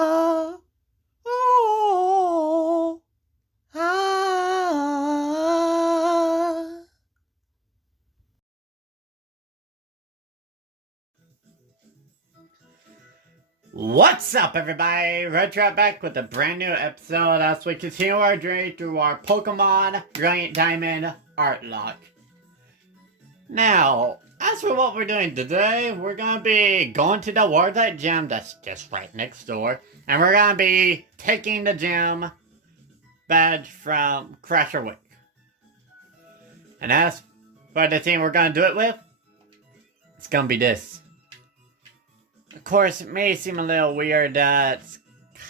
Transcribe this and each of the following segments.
Ah, oh, ah. What's up, everybody? RETRAC back with a brand new episode as we continue our journey through our Pokemon Brilliant Diamond Artlocke. Now, as for what we're doing today, we're gonna be going to the Water Gym that's just right next door, and we're gonna be taking the gym badge from Crasher WAKE. And as for the team we're gonna do it with, it's gonna be this. Of course, it may seem a little weird that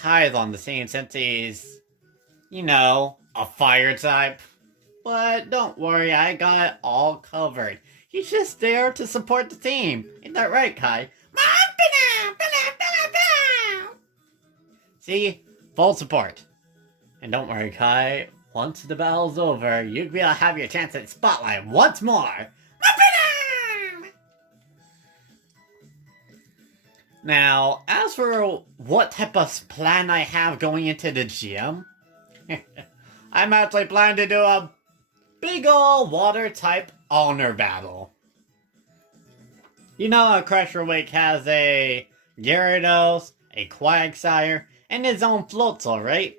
Kai's on the scene since he's, you know, a fire type. But don't worry, I got it all covered. He's just there to support the team. Ain't that right, Kai? See? Full support. And don't worry, Kai. Once the battle's over, you'll be able to have your chance at the spotlight once more. Now, as for what type of plan I have going into the gym, I'm actually planning to do a big ol' water type honor battle. You know, Crasher WAKE has a Gyarados, a Quagsire, and his own Floatzel, right?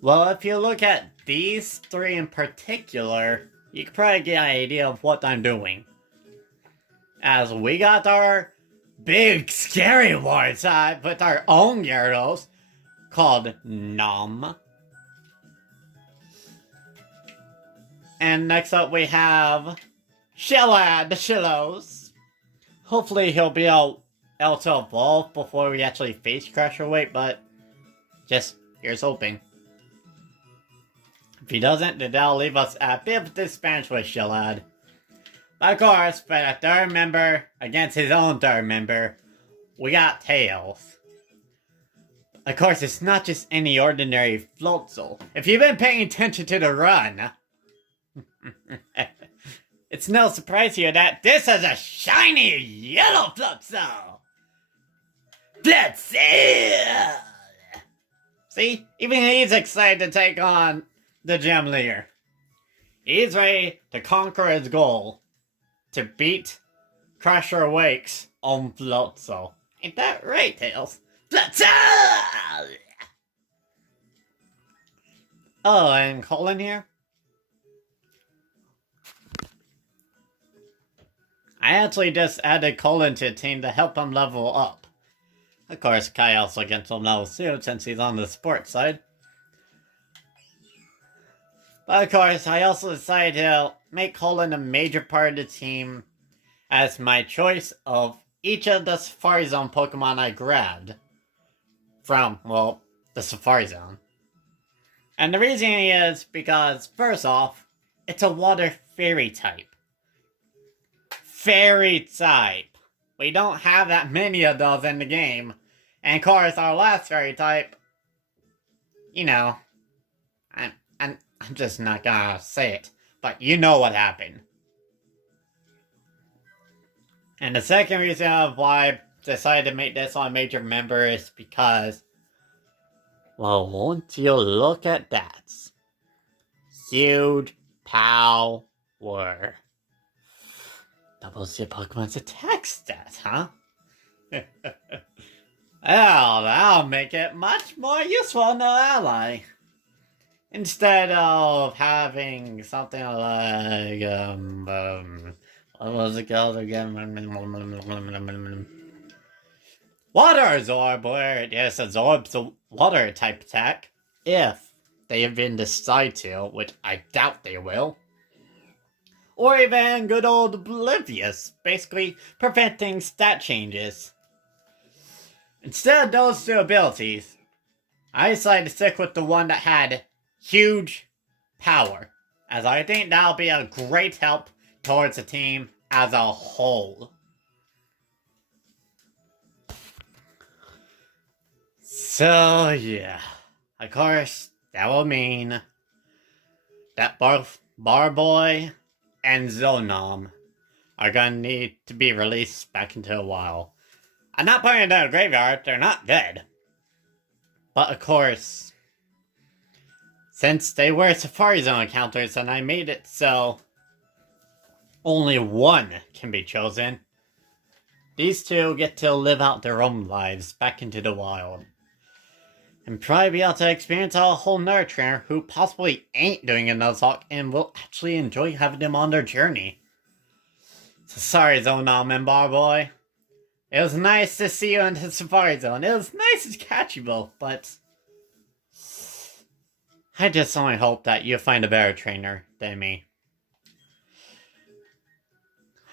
Well, if you look at these three in particular, you can probably get an idea of what I'm doing. As we got our big scary water type with our own Gyarados called Nom. And next up we have Shellad the Shillos. Hopefully he'll be able to evolve before we actually face Crasher WAKE, but just here's hoping. If he doesn't, then that'll leave us at a bit of a disadvantage with Shellad. Of course, for the third member against his own third member, we got Tails. Of course, it's not just any ordinary Floatzel. If you've been paying attention to the run, it's no surprise here that this is a shiny yellow Floatzel. That's it! See, even he's excited to take on the gym leader. He's ready to conquer his goal. To beat Crasher WAKE's own Floatzel. Ain't that right, Tails? Floatzel! Oh, and Colin here? I actually just added Colin to the team to help him level up. Of course, Kai also gets him level soon since he's on the sports side. But of course, I also decided to make Colin a major part of the team as my choice of each of the Safari Zone Pokemon I grabbed from, well, the Safari Zone. And the reason is because, first off, it's a water fairy type. Fairy type. We don't have that many of those in the game. And of course, our last fairy type, you know, I'm just not gonna say it, but you know what happened. And the second reason of why I decided to make this on a major member is because, well, won't you look at that? Huge power. Doubles your Pokemon's attack stat, huh? Well, that'll make it much more useful in the ally. Instead of having something like, what was it called again? Water Absorb, where it just absorbs the water type attack, if they even decide to, which I doubt they will. Or even good old Oblivious, basically preventing stat changes. Instead of those two abilities, I decided to stick with the one that had huge power, as I think that'll be a great help towards the team as a whole. So yeah, of course, that will mean that Barboy and Zonom are gonna need to be released back into the wild. I'm not putting them in a graveyard, they're not dead. But of course, since they were Safari Zone encounters and I made it so only one can be chosen, these two get to live out their own lives back into the wild. And probably be able to experience a whole nerd trainer who possibly ain't doing a Nuzlocke and will actually enjoy having them on their journey. So sorry, Zone Almond Bar Boy. It was nice to see you in the Safari Zone. It was nice to catch you both, but I just only hope that you find a better trainer than me.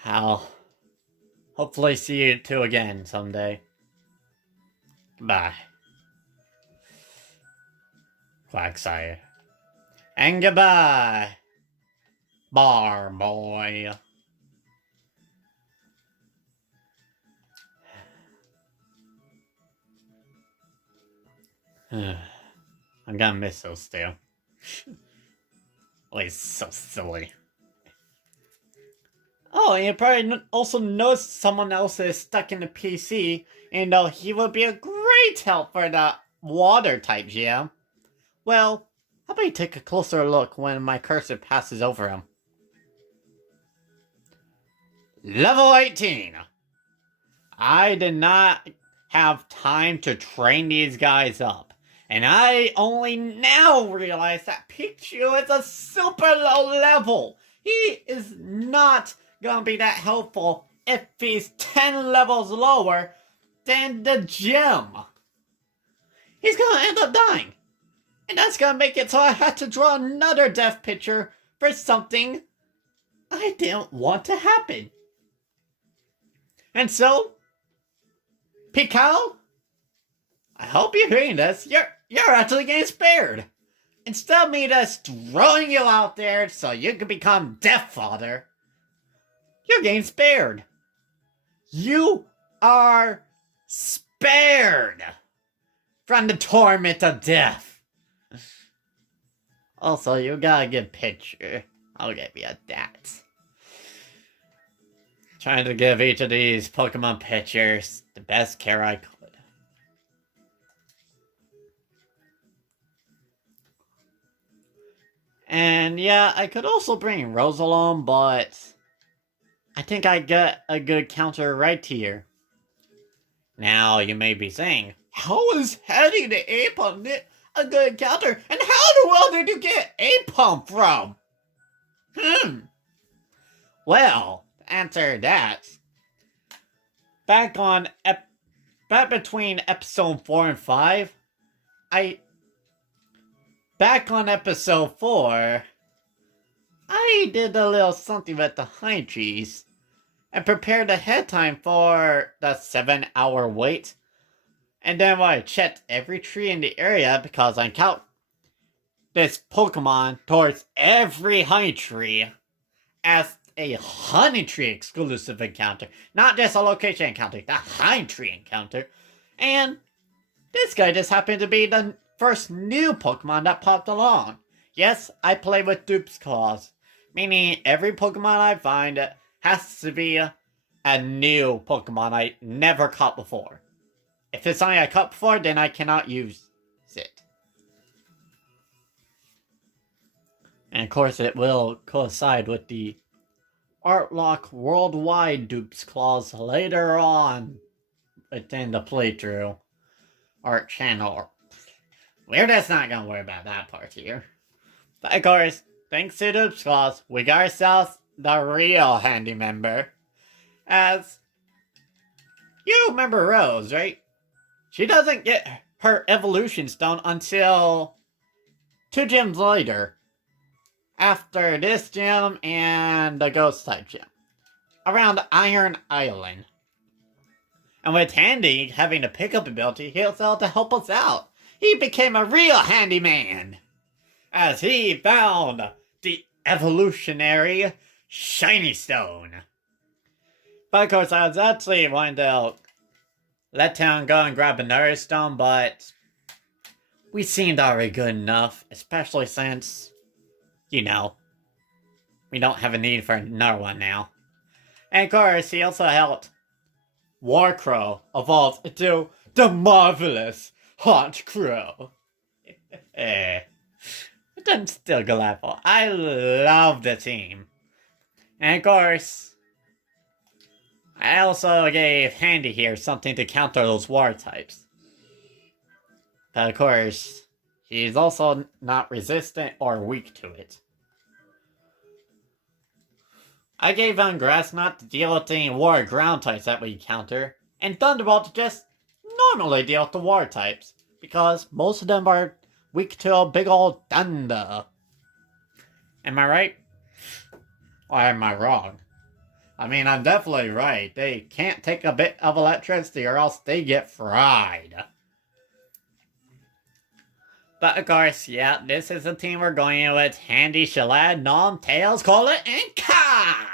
I'll hopefully see you two again someday. Goodbye. Quagsire. And goodbye, Bar Boy. I'm gonna miss those still. Always so silly. Oh, and you probably also noticed someone else is stuck in the PC, and he would be a great help for the water type gym. Well, how about you take a closer look when my cursor passes over him? Level 18! I did not have time to train these guys up. And I only now realize that Pikachu is a super low level. He is not gonna be that helpful if he's 10 levels lower than the gym. He's gonna end up dying. And that's gonna make it so I had to draw another death picture for something I didn't want to happen. And so, Pikachu, I hope you're hearing this. You're actually getting spared. Instead of me just throwing you out there so you can become Death Father, you're getting spared. You are spared from the torment of death. Also, you got a good picture. I'll give you that. Trying to give each of these Pokemon pictures the best care I could. And yeah, I could also bring Rose along, but I think I get a good counter right here. Now, you may be saying, how is heading to A-Pump a good counter? And how the world did you get A-Pump from? Well, to answer that, back between episode 4 and 5, Back on episode 4, I did a little something with the honey trees and prepared ahead time for the 7-hour wait. And then when I checked every tree in the area because I count this Pokemon towards every honey tree as a honey tree exclusive encounter. Not just a location encounter, the honey tree encounter. And this guy just happened to be the first new Pokemon that popped along. Yes, I play with dupes clause, meaning every Pokemon I find has to be a new Pokemon I never caught before. If it's something I caught before, then I cannot use it. And of course it will coincide with the Artlocke worldwide dupes clause later on within the playthrough art channel. We're just not gonna worry about that part here. But of course, thanks to dupes clause, we got ourselves the real handy member. As you remember Rose, right? She doesn't get her evolution stone until 2 gyms later. After this gym and the ghost type gym. Around Iron Island. And with Handy having a pickup ability, he was able to help us out. He became a real handyman. As he found the evolutionary shiny stone. But of course, I was actually wanting to let him go and grab another stone, but we seemed already good enough, especially since, you know, we don't have a need for another one now. And of course, he also helped Warcrow evolves into the marvelous Haunt Crow. I'm still grateful. I love the team. And of course, I also gave Handy here something to counter those war types. But of course, he's also not resistant or weak to it. I gave him Grass Knot to deal with any war ground types that we counter, and Thunderbolt to just normally deal with the war types, because most of them are weak to a big old thunder. Am I right? Or am I wrong? I mean, I'm definitely right. They can't take a bit of electricity or else they get fried. But of course, yeah, this is the team we're going in with. Handy, Shalad, Nom, Tails, Colet, and Kai!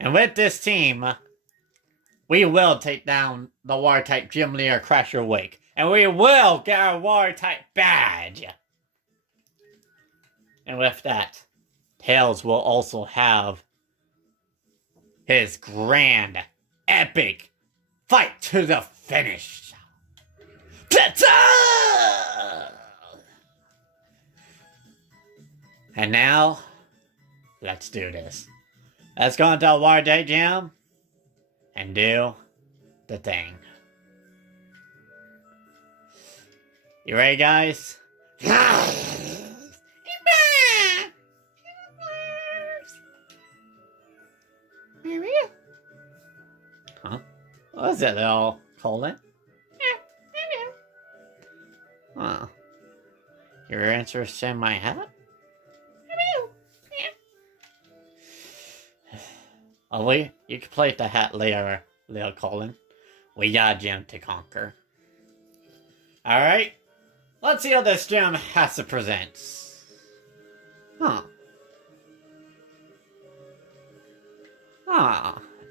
And with this team, we will take down the War-type Gym Leader Crasher Wake. And we will get our War-type badge! And with that, Tails will also have his grand, epic fight to the finish. And now, let's do this. Let's go into a War Day Jam and do the thing. You ready, guys? Huh? What is it, little Colin? Huh. You're interested in my hat? Ollie, you can play with the hat later, little Colin. We got a gym to conquer. Alright, let's see what this gym has to present. Huh.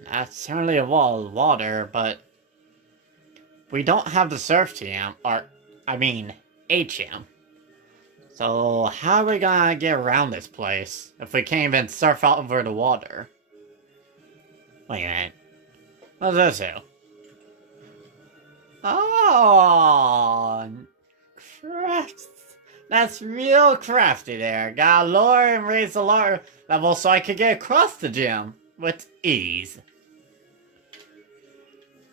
That's certainly a wall of water, but we don't have the surf team, HM. So how are we gonna get around this place if we can't even surf out over the water? Wait a minute. What does this do? Oh, that's real crafty there. Gotta lower and raise the lower level so I could get across the gym with ease.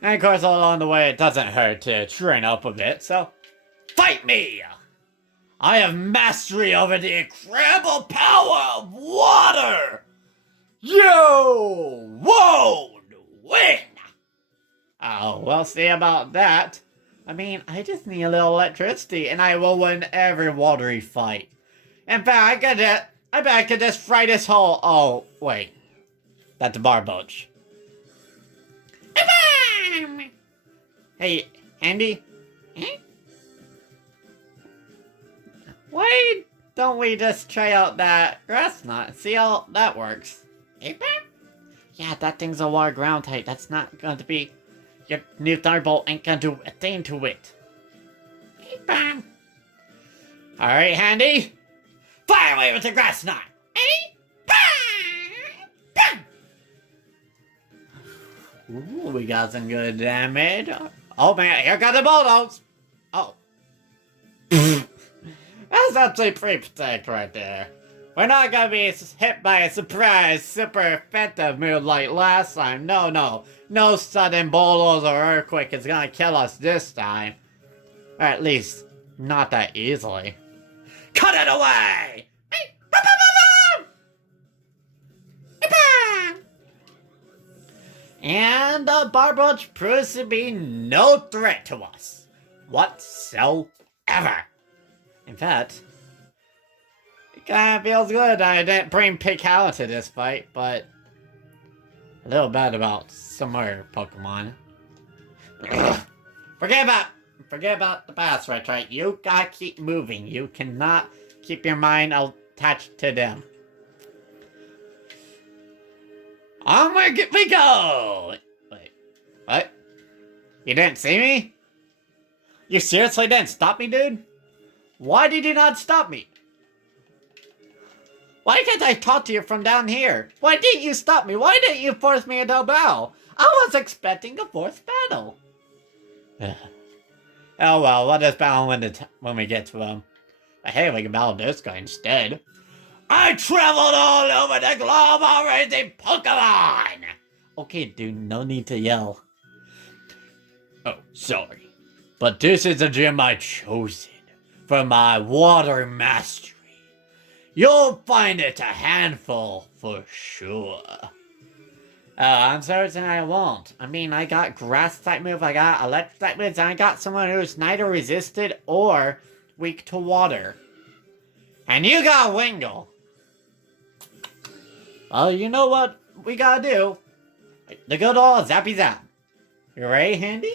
And of course, along the way, it doesn't hurt to train up a bit, so fight me! I have mastery over the incredible power of water! You won't win! Oh, we'll see about that. I mean, I just need a little electricity, and I will win every watery fight. In fact, I bet I could just fry this whole... Oh, wait. That's a barboach. Hey, Andy? Why don't we just try out that grass knot and see how that works? Yeah, that thing's a water ground type. That's not going to be... Your new Thunderbolt ain't gonna do a thing to it. Alright, Handy. Fire away with the grass knot. Ooh, we got some good damage. Oh man, here got the bulldogs. Oh. That's actually pretty pathetic right there. We're not gonna be hit by a surprise super effective move like last time. No sudden bulldozer or earthquake is gonna kill us this time. Or at least, not that easily. Cut it away! And the barboach proves to be no threat to us whatsoever. In fact, it kinda feels good I didn't bring Picala to this fight, but a little bad about some other Pokemon. Forget about the past, right? You gotta keep moving. You cannot keep your mind attached to them. Onward we go! Wait, what? You didn't see me? You seriously didn't stop me, dude? Why did you not stop me? Why can't I talk to you from down here? Why didn't you stop me? Why didn't you force me into a battle? I was expecting a fourth battle. Oh well, we'll just battle when we get to them. But hey, we can battle this guy instead. I traveled all over the globe raising Pokemon! Okay, dude, no need to yell. Oh, sorry. But this is the gym I chosen for my water mastery. You'll find it a handful for sure. I'm certain I won't. I mean, I got grass type move, I got electric type moves, and I got someone who's neither resisted or weak to water. And you got Wingull. Well, you know what we gotta do. The good old zappy zap. You ready, Handy?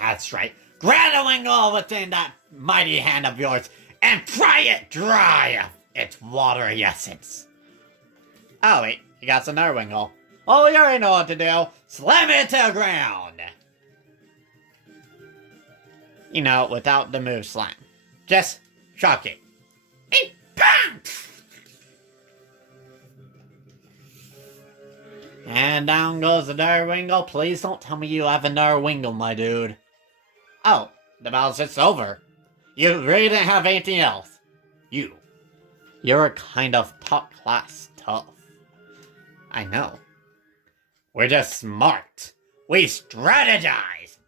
That's right. Grab the Wingull within that mighty hand of yours and pry it dry of its watery essence. Oh wait, you got another Wingull. Oh, you already know what to do. Slam it to the ground. You know, without the move slam. Just shock it. And down goes another Wingull. Please don't tell me you have another Wingull, my dude. Oh, the battle's just over. You really didn't have anything else. You're kind of top class tough. I know. We're just smart. We strategize.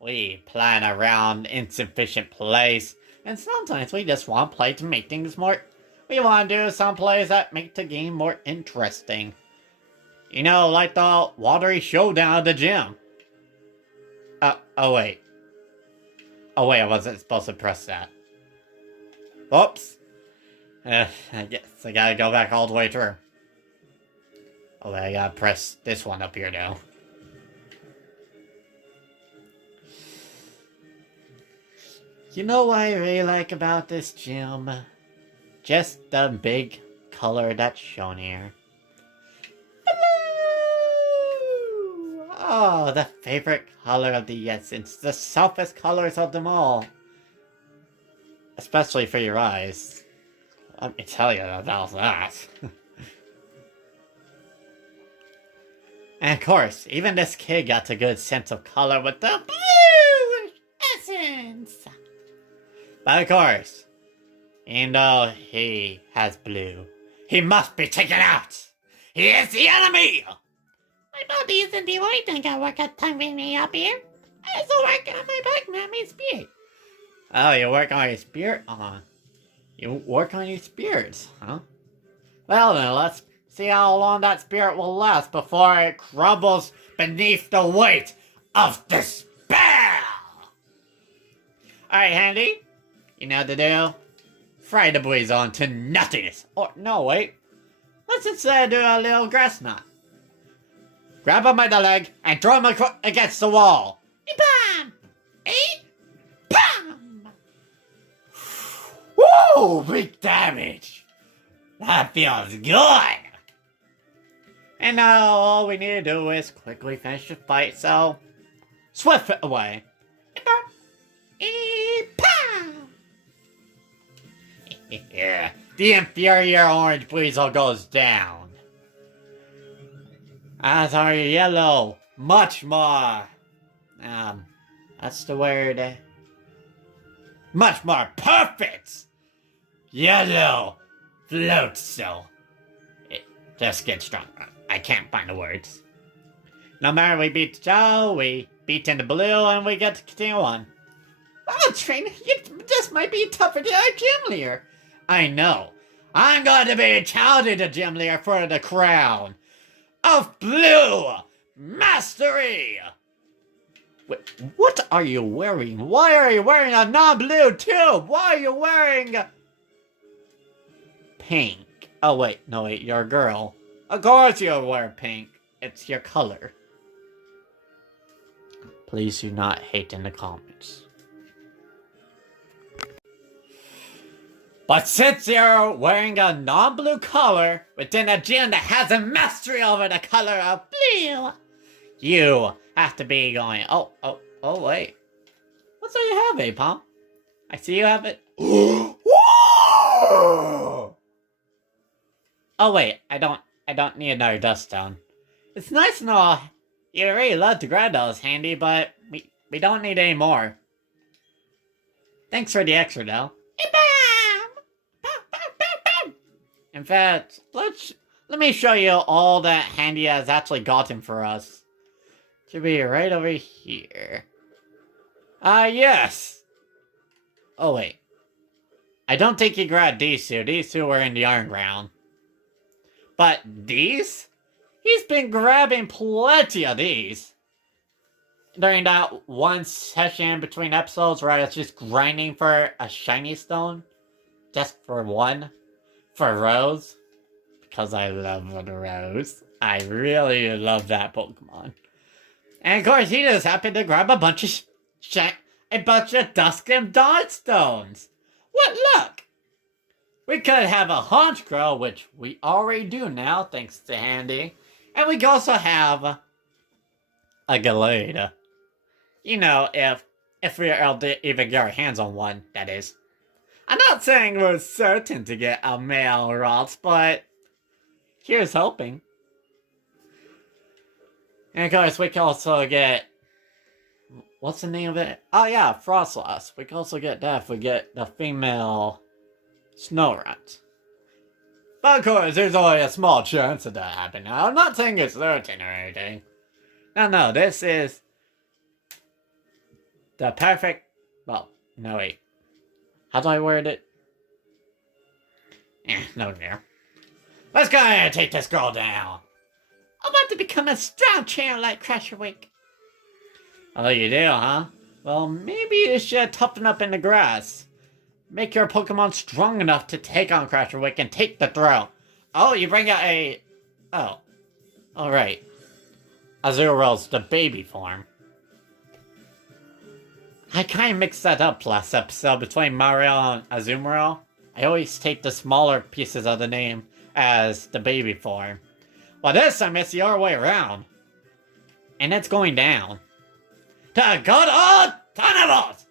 We plan around insufficient plays. And sometimes we just want to play to make things more... We want to do some plays that make the game more interesting. You know, like the watery showdown at the gym. Oh wait, I wasn't supposed to press that. Oops. I guess I gotta go back all the way through. Oh, I gotta press this one up here now. You know what I really like about this gym? Just the big color that's shown here. Oh, the favorite color of the essence. The softest colors of them all. Especially for your eyes. Let me tell you about that. And of course, even this kid got a good sense of color with the blue essence. But of course, even though he has blue, he must be taken out. He is the enemy! My body isn't the only thing I work at tumbling me up here. I also work on my back, not my spirit. Oh, you work on your spirit? You work on your spirits, huh? Well then, let's see how long that spirit will last before it crumbles beneath the weight of despair! Alright, Handy. You know what to do? Fry the boys on to nothingness. Or, no, wait. Let's instead do a little grass knot. Grab him by the leg and throw him against the wall. Bam! Bam! Woo! Big damage! That feels good! And now all we need to do is quickly finish the fight, so... Swift it away. Yeah, the inferior orange weasel goes down. As our yellow, much more, that's the word, much more perfect, yellow Floatzel. It just gets stronger. I can't find the words. No matter we beat Joe, we beat into blue, and we get to continue on. Oh, trainer, this might be tougher than our gym leader. I know. I'm going to be challenging the gym leader for the crown of blue mastery. Wait, what are you wearing? Why are you wearing a non-blue too? Why are you wearing pink? Oh wait, no wait, you're a girl. Of course you wear pink. It's your color. Please do not hate in the comments. But since you're wearing a non-blue color within a gym that has a mastery over the color of blue, you have to be going, oh, wait. So you have Apom. I see you have it. Oh wait, I don't need another dust stone. It's nice and all. You really love to grab those, Handy, but we don't need any more. Thanks for the extra, though. In fact, let me show you all that Handy has actually gotten for us. Should be right over here. Yes! Oh, wait. I don't think he grabbed these two. These two were in the iron ground. But these? He's been grabbing plenty of these. During that one session between episodes where I was just grinding for a shiny stone. Just for one. For Rose. Because I love Rose. I really love that Pokemon. And of course, he just happened to grab a bunch of Dusk and Dawn stones. What luck! We could have a Honchkrow, which we already do now, thanks to Handy. And we could also have a Gallade. You know, if we are able to even get our hands on one, that is. I'm not saying we're certain to get a male Rots, but here's hoping. And of course, we can also get... What's the name of it? Oh yeah, Frostlass. We can also get that if we get the female Snorunt. But of course, there's only a small chance of that happening. I'm not saying it's certain or anything. No, this is the perfect... Well, no wait. How do I word it? No there. Let's go ahead and take this girl down. I'm about to become a strong champ like Crasher WAKE. Oh, you do, huh? Well, maybe you should toughen up in the grass. Make your Pokemon strong enough to take on Crasher WAKE and take the throw. Oh, you bring out a... Oh. Alright. Azurill's the baby form. I kind of mixed that up last episode between Mario and Azumarill. I always take the smaller pieces of the name as the baby form. Well, this time it's the other way around. And it's going down. To good old Thunderbolts!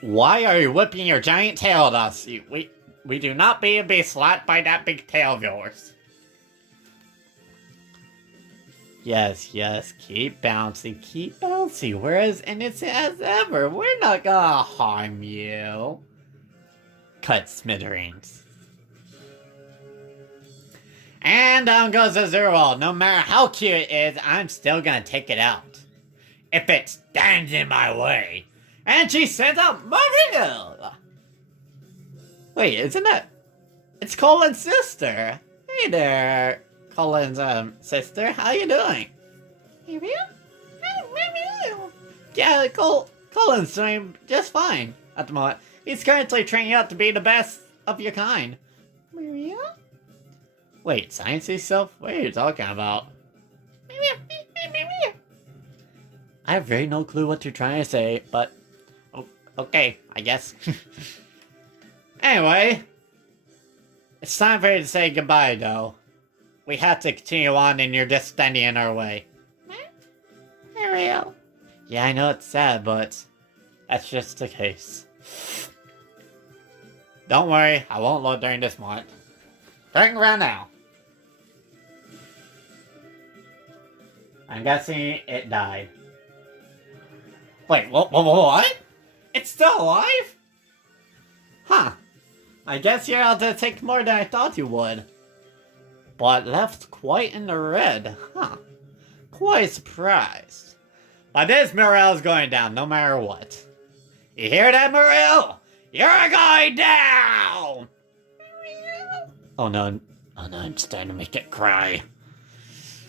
Why are you whipping your giant tail at us? We do not need to be slapped by that big tail of yours. Yes, keep bouncing. We're as innocent as ever. We're not gonna harm you. Cut smithereens. And down goes Azurill. No matter how cute it is, I'm still gonna take it out. If it stands in my way. And she sends out Marill! Wait, isn't it? It's Colin's sister. Hey there, Colin's sister. How you doing? Yeah, Colin's doing just fine at the moment. He's currently training out to be the best of your kind. Wait, sciencey stuff? What are you talking about? I have really no clue what you're trying to say, but... okay, I guess. Anyway. It's time for you to say goodbye, though. We have to continue on and you're just standing in our way. Ariel. Yeah, I know it's sad, but... that's just the case. Don't worry, I won't load during this month. Turning around now. I'm guessing it died. Wait, what? It's still alive? Huh. I guess you're able to take more than I thought you would. But left quite in the red, huh? Quite surprised. But this Morel's going down no matter what. You hear that, Morel? You're going down! Oh no, I'm starting to make it cry.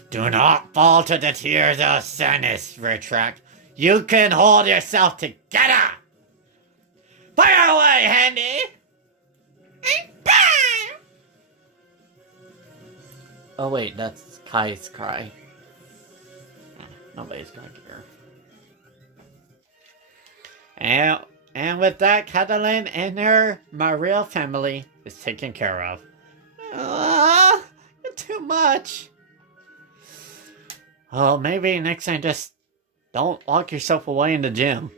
Do not fall to the tears of sadness, RETRAC. You can hold yourself together! Fire away, Handy! Oh wait, that's Kai's cry. Nobody's gonna care. And with that, Catalan and her Marill family is taken care of. You're too much. Well, maybe next time just don't lock yourself away in the gym.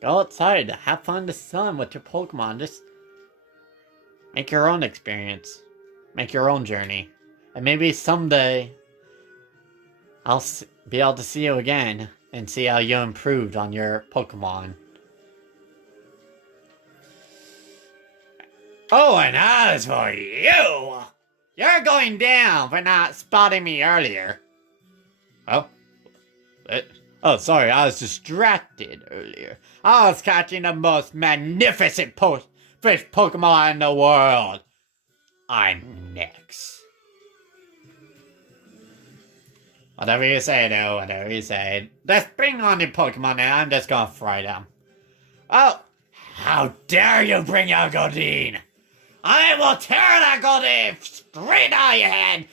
Go outside, have fun in the sun with your Pokemon. Just make your own experience. Make your own journey. And maybe someday I'll be able to see you again and see how you improved on your Pokemon. Oh, and as for you, you're going down for not spotting me earlier. Oh? Oh, sorry, I was distracted earlier. I was catching the most magnificent fish Pokemon in the world. I'm next. Whatever you say, though, whatever you say. Just bring on your Pokemon and I'm just gonna fry them. Oh, how dare you bring your Goldeen! I will tear that Goldeen straight out of your head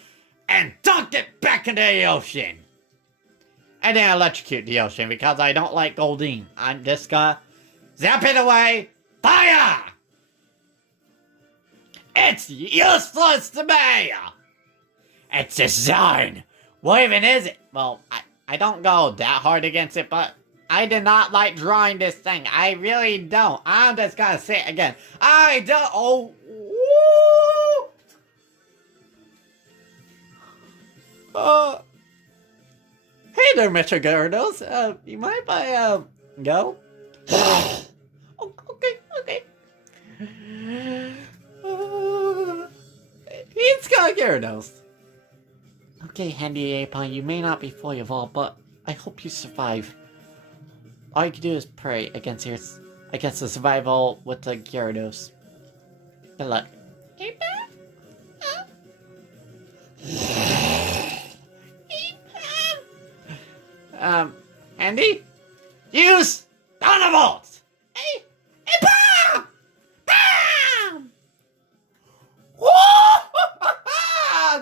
and dunk it back into the ocean. And then electrocute the ocean because I don't like Goldeen. I'm just gonna zap it away. Fire! It's useless to me! It's designed. What even is it? Well, I don't go that hard against it, but I did not like drawing this thing. I really don't. I'm just gonna say it again. I don't. Oh. Woo! Hey there, Mr. Gyarados. You mind if I, go? Oh, okay. It's got Gyarados. Okay, Handy Apon, you may not be fully evolved, but I hope you survive. All you can do is pray against the survival with the Gyarados. Good luck. Handy? Use Thunderbolt! Hey! Bam! Bam! Whoa!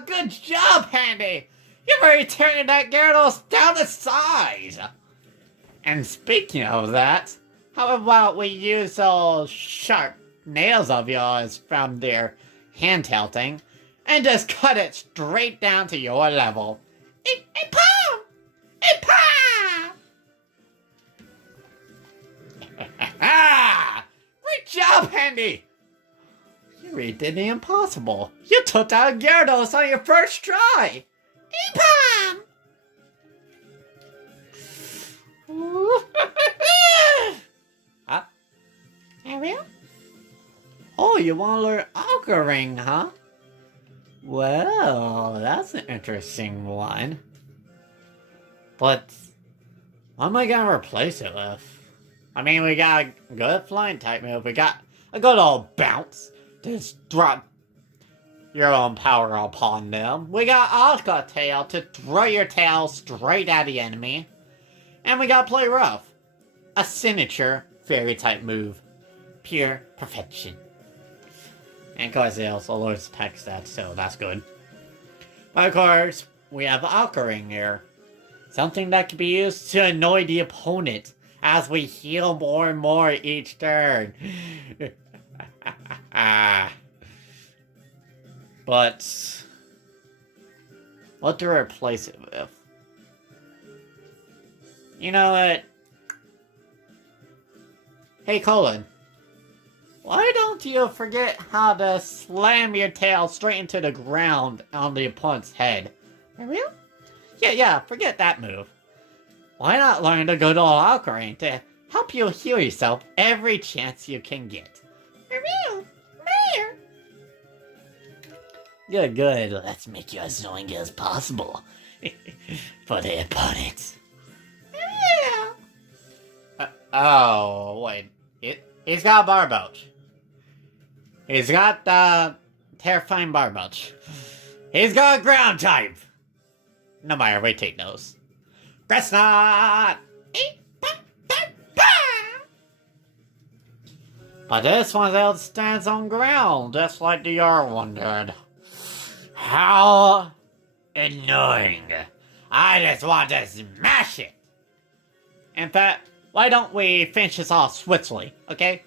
Good job, Handy! You've already turned that Gyarados down to size! And speaking of that, how about we use those sharp nails of yours from their handheld thing and just cut it straight down to your level? Great job, Handy! You really did the impossible. You took down Gyarados on your first try! Huh? Ariel? Oh, you want to learn Algaring, huh? Well, that's an interesting one. But what am I gonna replace it with? I mean, we got a good flying type move. We got a good old bounce. Just drop your own power upon them. We got Artlocke tail to throw your tail straight at the enemy. And we got Play Rough. A signature fairy type move. Pure perfection. And of course it also lowers attack stats, so that's good. But of course, we have Algaring here. Something that can be used to annoy the opponent as we heal more and more each turn. But what to replace it with? You know what? Hey, Colin. Why don't you forget how to slam your tail straight into the ground on the opponent's head? For real? Yeah, forget that move. Why not learn the good old Algaring to help you heal yourself every chance you can get? For real? Good. Let's make you as annoying as possible for the opponent. Oh, wait. He's got Barboach. He's got terrifying Barboach. He's got ground type. No matter, we take those. Grassnot! But this one stands on ground, just like the other one did. How annoying. I just want to smash it. In fact, why don't we finish this off swiftly, okay?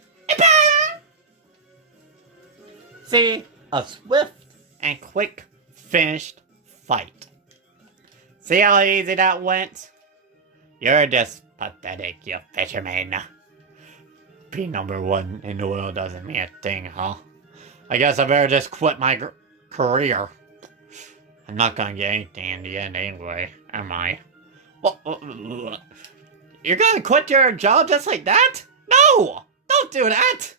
See, a swift and quick finished fight. See how easy that went? You're just pathetic, you fisherman. Being #1 in the world doesn't mean a thing, huh? I guess I better just quit my career. I'm not gonna get anything in the end anyway, am I? You're gonna quit your job just like that? No! Don't do that!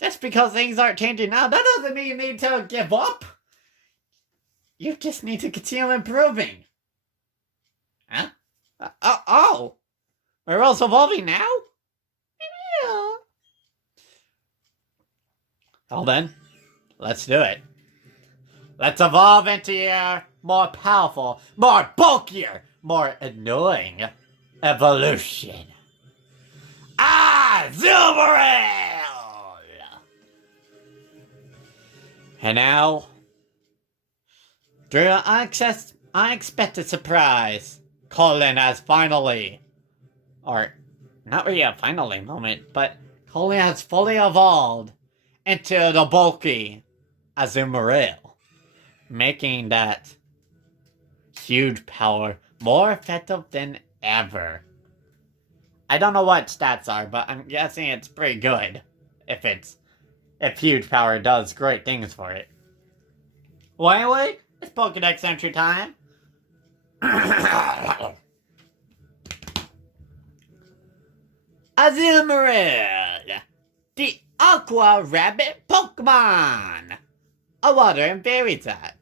Just because things aren't changing now, that doesn't mean you need to give up. You just need to continue improving. Huh? Oh! My role's evolving now? Yeah. Well then, let's do it. Let's evolve into your more powerful, more bulkier, more annoying evolution. Azumarill! And now, through an unexpected surprise, Colin has finally, or not really a finally moment, but Colin has fully evolved into the bulky Azumarill, making that huge power more effective than ever. I don't know what stats are, but I'm guessing it's pretty good if huge power does great things for it. Well, anyway, it's Pokedex entry time. Azumarill, the Aqua Rabbit Pokemon, a water and fairy type.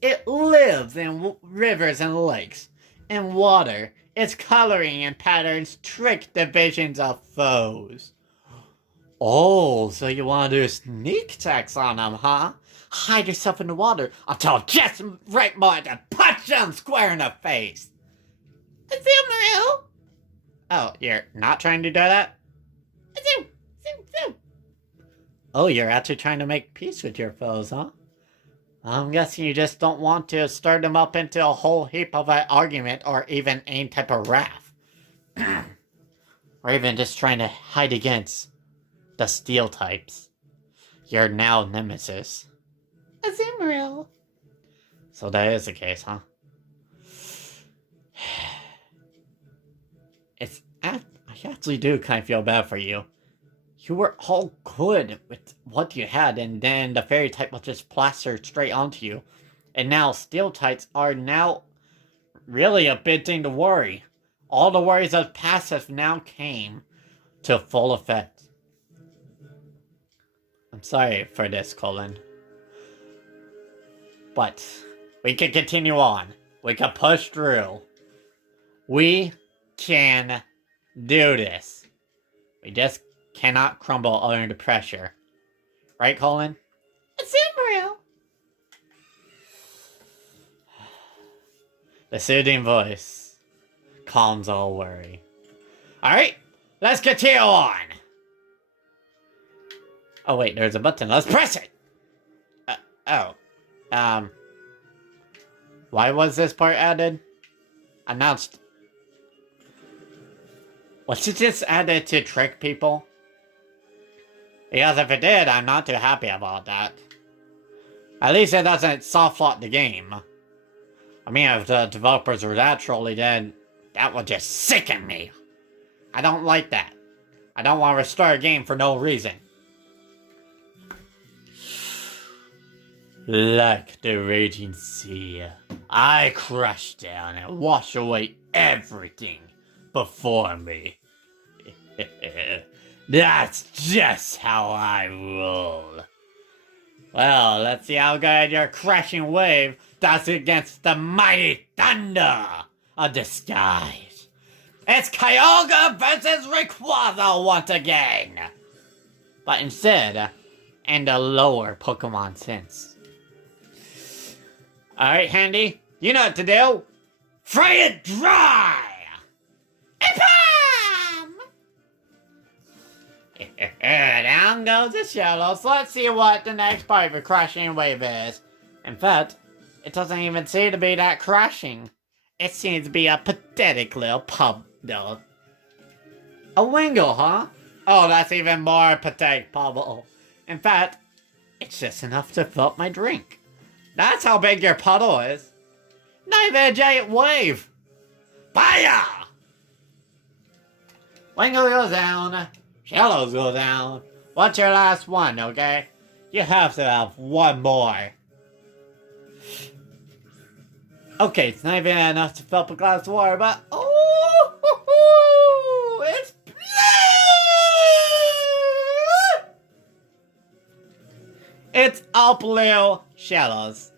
It lives in rivers and lakes. In water, its coloring and patterns trick the visions of foes. Oh, so you want to do sneak attacks on them, huh? Hide yourself in the water until just right moment to punch them square in the face. Azumarill. Oh, you're not trying to do that? Oh, you're actually trying to make peace with your foes, huh? I'm guessing you just don't want to stir them up into a whole heap of an argument or even any type of wrath. Or even just trying to hide against the steel types. Your now nemesis. Azumarill. So that is the case, huh? I actually do kind of feel bad for you. You were all good with what you had, and then the fairy type was just plastered straight onto you. And now steel types are now really a big thing to worry. All the worries of past have now came to full effect. I'm sorry for this, Colin. But we can continue on. We can push through. We can do this. We just cannot crumble under the pressure. Right, Colin? Azumarill. The soothing voice calms all worry. Alright, let's continue on. Oh wait, there's a button. Let's press it! Why was this part added? Announced. Was it just added to trick people? Because if it did, I'm not too happy about that. At least it doesn't soft-lock the game. I mean, if the developers were that trolly, then that would just sicken me. I don't like that. I don't want to restart a game for no reason. Like the raging sea, I crush down and wash away everything before me. That's just how I roll. Well, let's see how good your crashing wave does against the mighty thunder of the skies. It's Kyogre versus Rayquaza once again. But instead, in the lower Pokemon sense. Alright, Handy, you know what to do. Fry it dry! Down goes the shallows. Let's see what the next part of your crashing wave is. In fact, it doesn't even seem to be that crashing. It seems to be a pathetic little pub though. A Wingull, huh? Oh, that's even more pathetic, Pablo. In fact, it's just enough to fill up my drink. That's how big your puddle is. Not even a giant wave! Fire! Wingle goes down. Shallows go down. What's your last one, okay? You have to have one more. Okay, it's not even enough to fill up a glass of water, but... Oh! It's blue! It's all blue shallows.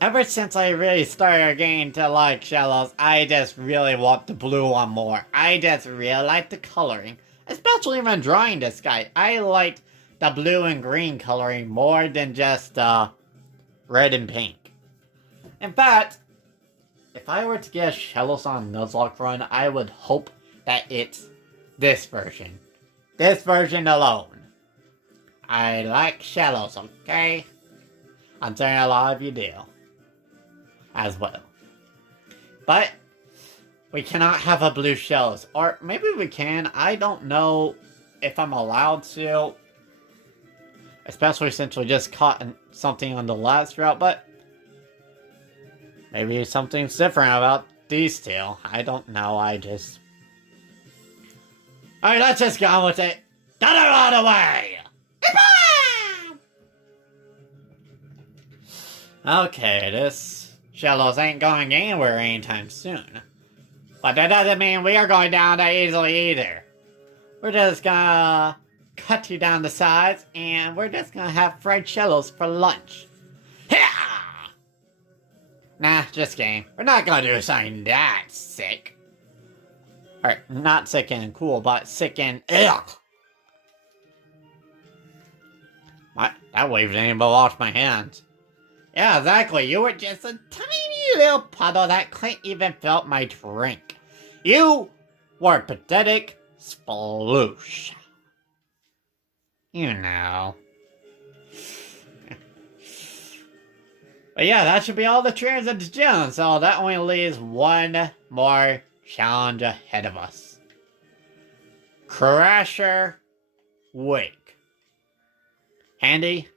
Ever since I really started getting to like shallows, I just really want the blue one more. I just really like the coloring. Especially when drawing this guy. I liked the blue and green coloring more than just red and pink. In fact, if I were to get a Shellos on Nuzlocke run, I would hope that it's this version. This version alone. I like Shellos, okay? I'm saying a lot of you do. As well. But we cannot have a blue Shellos. Or maybe we can. I don't know if I'm allowed to. Especially since we just caught something on the last route, but maybe something's different about these two. I don't know, Alright, let's just go on with it. Get her out of the way! Okay, this Shellos ain't going anywhere anytime soon. But that doesn't mean we are going down that easily either. We're just gonna cut you down the sides, and we're just gonna have fried Shellos for lunch. Nah, just kidding. We're not gonna do something that sick. Or, not sick and cool, but sick and ugh. What? That wave didn't even wash my hands. Yeah, exactly. You were just a tiny little puddle that couldn't even fill my drink. You were a pathetic sploosh. You know. But yeah, that should be all the trainers at the gym, so that only leaves one more challenge ahead of us. Crasher WAKE. Handy,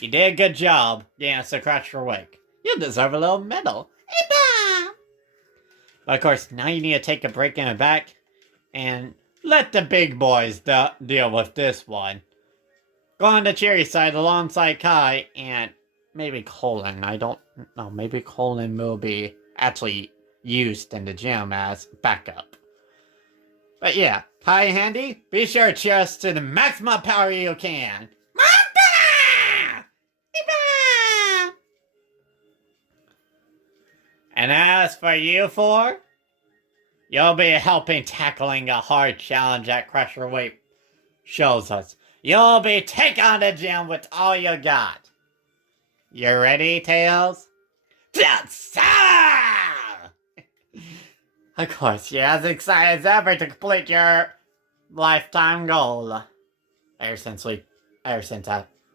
you did a good job getting us to Crasher WAKE. You deserve a little medal. But of course, now you need to take a break in the back and let the big boys deal with this one. Go on the Cherry side alongside Kai and maybe Colin. I don't know. Maybe Colin will be actually used in the gym as backup. But yeah, Kai and Handy, be sure to cheer us to the maximum power you can. And as for you four, you'll be helping tackling a hard challenge that Crasher WAKE shows us. You'll be taking on the gym with all you got. You ready, Tails? Of course, you're as excited as ever to complete your lifetime goal. Ever since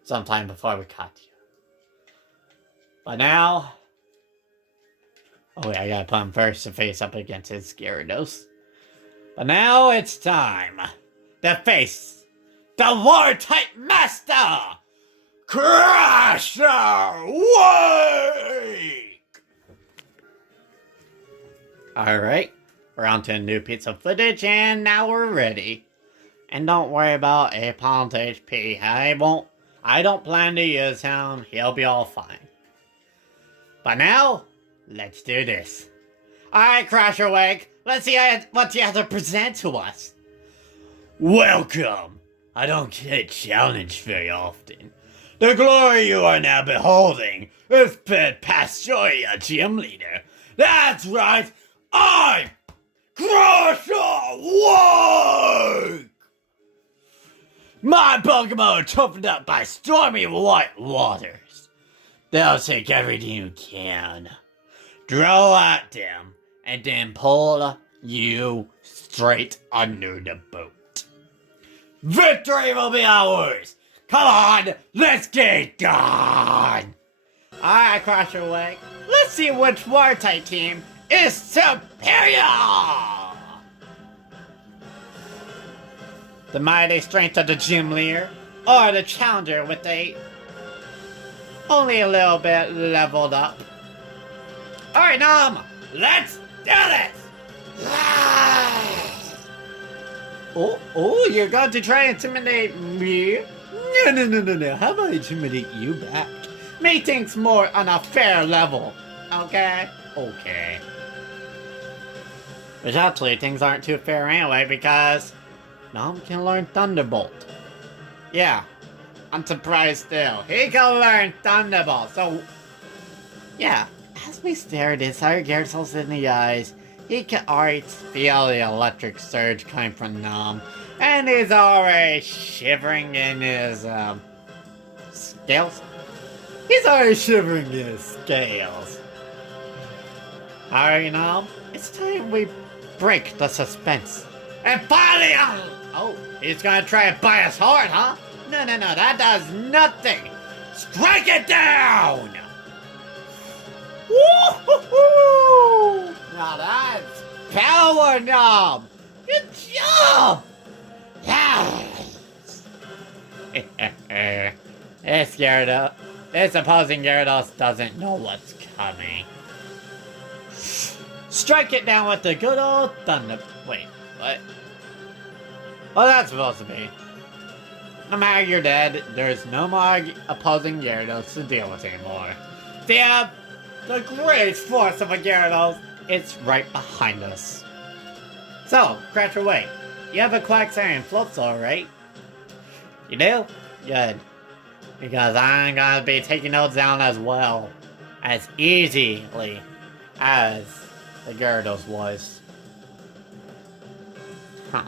sometime before we caught you. But now, oh wait, I gotta put him first to face up against his Gyarados. But now it's time to face the war-type master, Crasher WAKE! Alright, we're on to a new piece of footage, and now we're ready. And don't worry about Apon's HP. I don't plan to use him. He'll be all fine. But now, let's do this. Alright, Crasher WAKE, let's see what you have to present to us. Welcome. I don't get challenged very often. The glory you are now beholding is Pit Pastoria Gym Leader. That's right, I'm Crasher WAKE! My Pokemon are toughened up by stormy white waters. They'll take everything you can, throw at them, and then pull you straight under the boat. Victory will be ours! Come on, let's get it done! Alright, Crasher WAKE, let's see which War-type team is superior! The mighty strength of the gym leader, or the challenger with only a little bit leveled up. Alright, Nom! Let's do this! Oh, you're going to try and intimidate me? No. How about I intimidate you back? Me thinks more on a fair level. Okay? Okay. Which actually, things aren't too fair anyway, because Nom can learn Thunderbolt. Yeah. I'm surprised still. He can learn Thunderbolt, so... Yeah. As we stare at his higher Gyarados in the eyes, he can already feel the electric surge coming from Nom. And he's already shivering in his, scales? He's already shivering in his scales. Alright, Nom, it's time we break the suspense. And finally, oh, he's gonna try and bite us hard, huh? No, that does nothing. Strike it down! Woo-hoo-hoo! Now that's power, Nom! Good job! Yes! This opposing Gyarados doesn't know what's coming. Strike it down with the good old thunder. Wait, what? Well, that's supposed to be. No matter you're dead, there's no more opposing Gyarados to deal with anymore. The greatest force of a Gyarados, it's right behind us. So, Crasher WAKE, you have a Quagsire and Floatzel, right? You do? Good. Because I'm gonna be taking those down as well. As easily as the Gyarados was. Huh.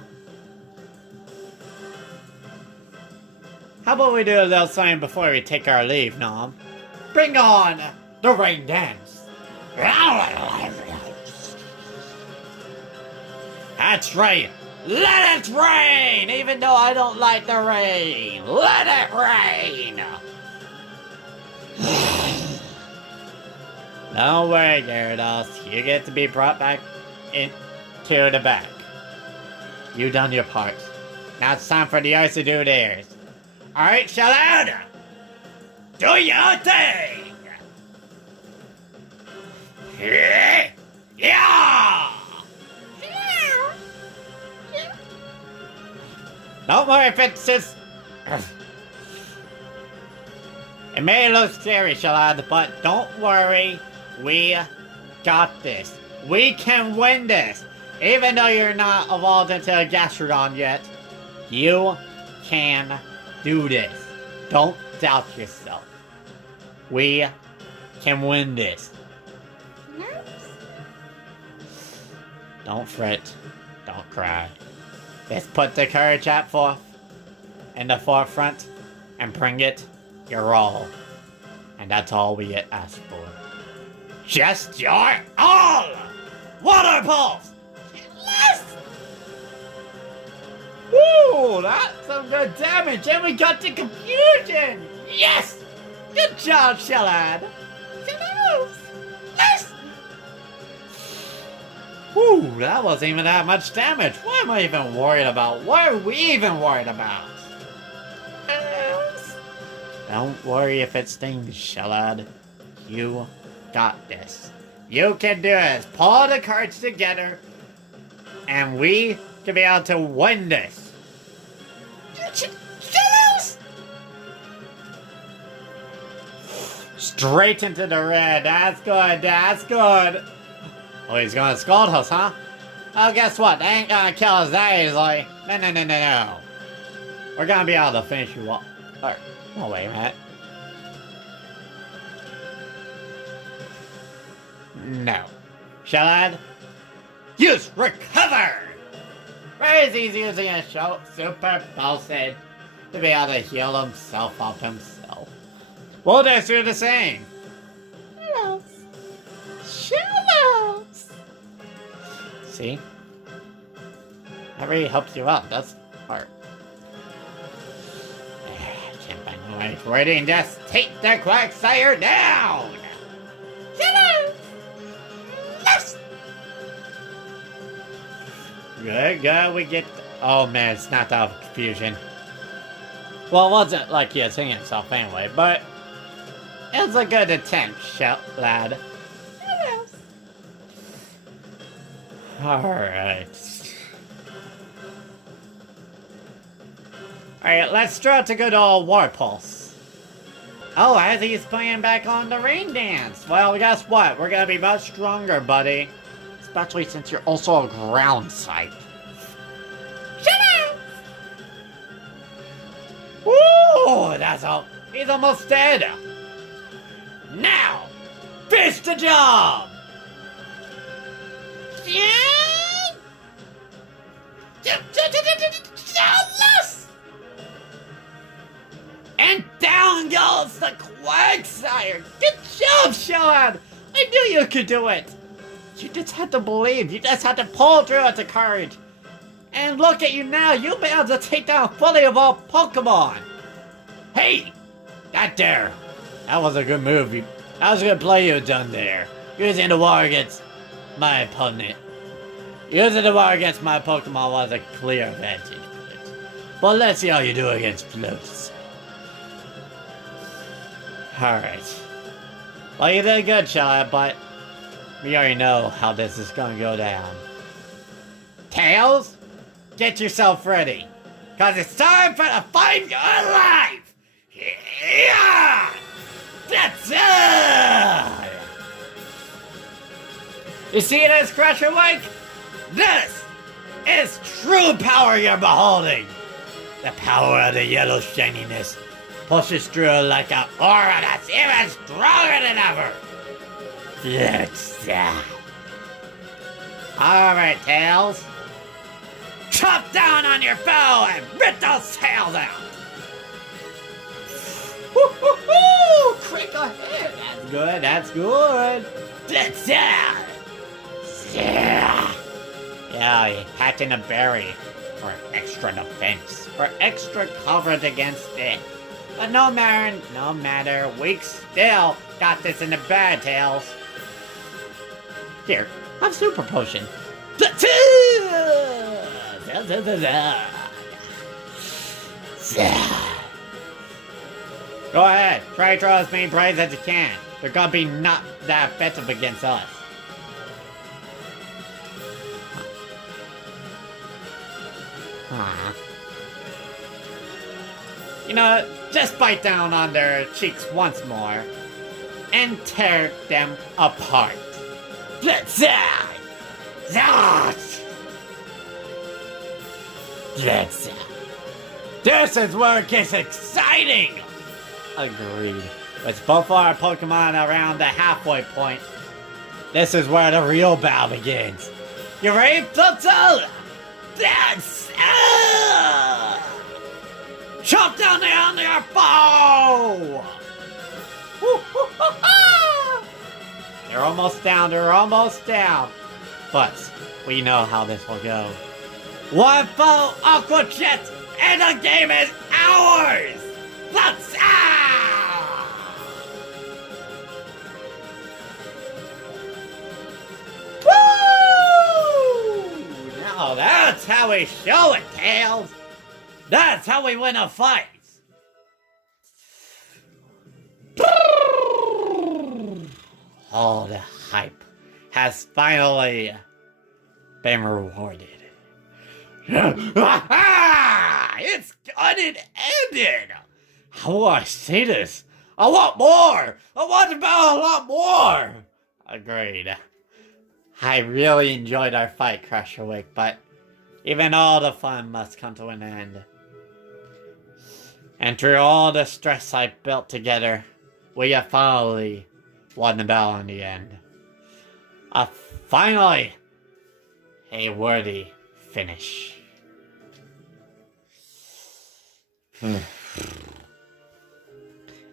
How about we do a little something before we take our leave, Nom? Bring on the rain dance! That's right! Let it rain! Even though I don't like the rain! Let it rain! Don't worry, Gyarados. You get to be brought back into the back. You done your part. Now it's time for the ice to do theirs. Alright, Shellad! Do your thing! Yeah! Don't worry if it's just... It may look scary, Shellad, but don't worry. We got this. We can win this. Even though you're not evolved into a Gastrodon yet, you can do this. Don't doubt yourself. We can win this. Don't fret. Don't cry. Let's put the courage at forth in the forefront and bring it your all. And that's all we get asked for. Just your all! Water Pulse! Yes! Woo! That's some good damage, and we got the confusion! Yes! Good job, Shellad! Yes! Whew, that wasn't even that much damage. What am I even worried about? What are we even worried about? Don't worry if it stings, Shellad. You got this. You can do this. Pull the cards together, and we can be able to win this. Straight into the red. That's good. That's good. Oh, he's gonna scald us, huh? Oh, guess what? They ain't gonna kill us that easily. No. We're gonna be able to finish you off. Alright. Oh, wait a minute. No. Shellad, use Recover! He's using a super pulsed to be able to heal himself up himself. We'll just do the same. Hello. Shellos! See? That really helps you out. That's hard. Can't find no way for it and just take the Quagsire down! Shellos! Yes! Good, we get... Oh man, it's not out of confusion. Well, it wasn't like he was singing himself anyway, but... It was a good attempt, Shellad. Yes. Alright. Alright, let's draw to good old War Pulse. Oh, as he's playing back on the rain dance. Well, guess what? We're gonna be much stronger, buddy. Especially since you're also a ground type. Shut up! Ooh, that's all. He's almost dead. Now, finish the job! And down goes the Quagsire! Good job, Sean! I knew you could do it! You just had to believe, you just had to pull through with the courage. And look at you now, you've been able to take down fully evolved Pokemon! Hey! That there! That was a good move. That was a good play you done there. Using the war against my opponent. Using the war against my Pokemon was a clear advantage. But let's see how you do against Floatzel. Alright. Well, you did good, Charlotte, but we already know how this is gonna go down. Tails, get yourself ready. Cause it's time for the fight you're alive! Yeah! That's it! You see this, Crasher WAKE? This is true power you're beholding! The power of the yellow shininess pushes through like an aura that's even stronger than ever! That's that. Alright, Tails. Chop down on your foe and rip those tails out! Woo-hoo-hoo! Quick ahead! That's good, that's good! That's that! Yeah! Yeah, patting a berry for extra defense, for extra coverage against it. But no matter, we still got this in the bag, Tails. Here, have super potion. Go ahead, try to draw as many praise as you can. They're gonna be not that effective against us. You know, just bite down on their cheeks once more and tear them apart. This is where it gets exciting! Agreed. With both our Pokemon around the halfway point, this is where the real battle begins. You ready, Floatzel? Chop down on your foe! They're almost down, But we know how this will go. One full Aqua Jet, and the game is ours! Let's Woo! Now that's how we show it, Tails! That's how we win a fight! All the hype has finally been rewarded. It's unended! How will I say this? I want more! I want to battle a lot more! Agreed. I really enjoyed our fight, Crasher WAKE, but even all the fun must come to an end. And through all the stress I built together, we have finally won the battle in the end. Finally, a worthy finish.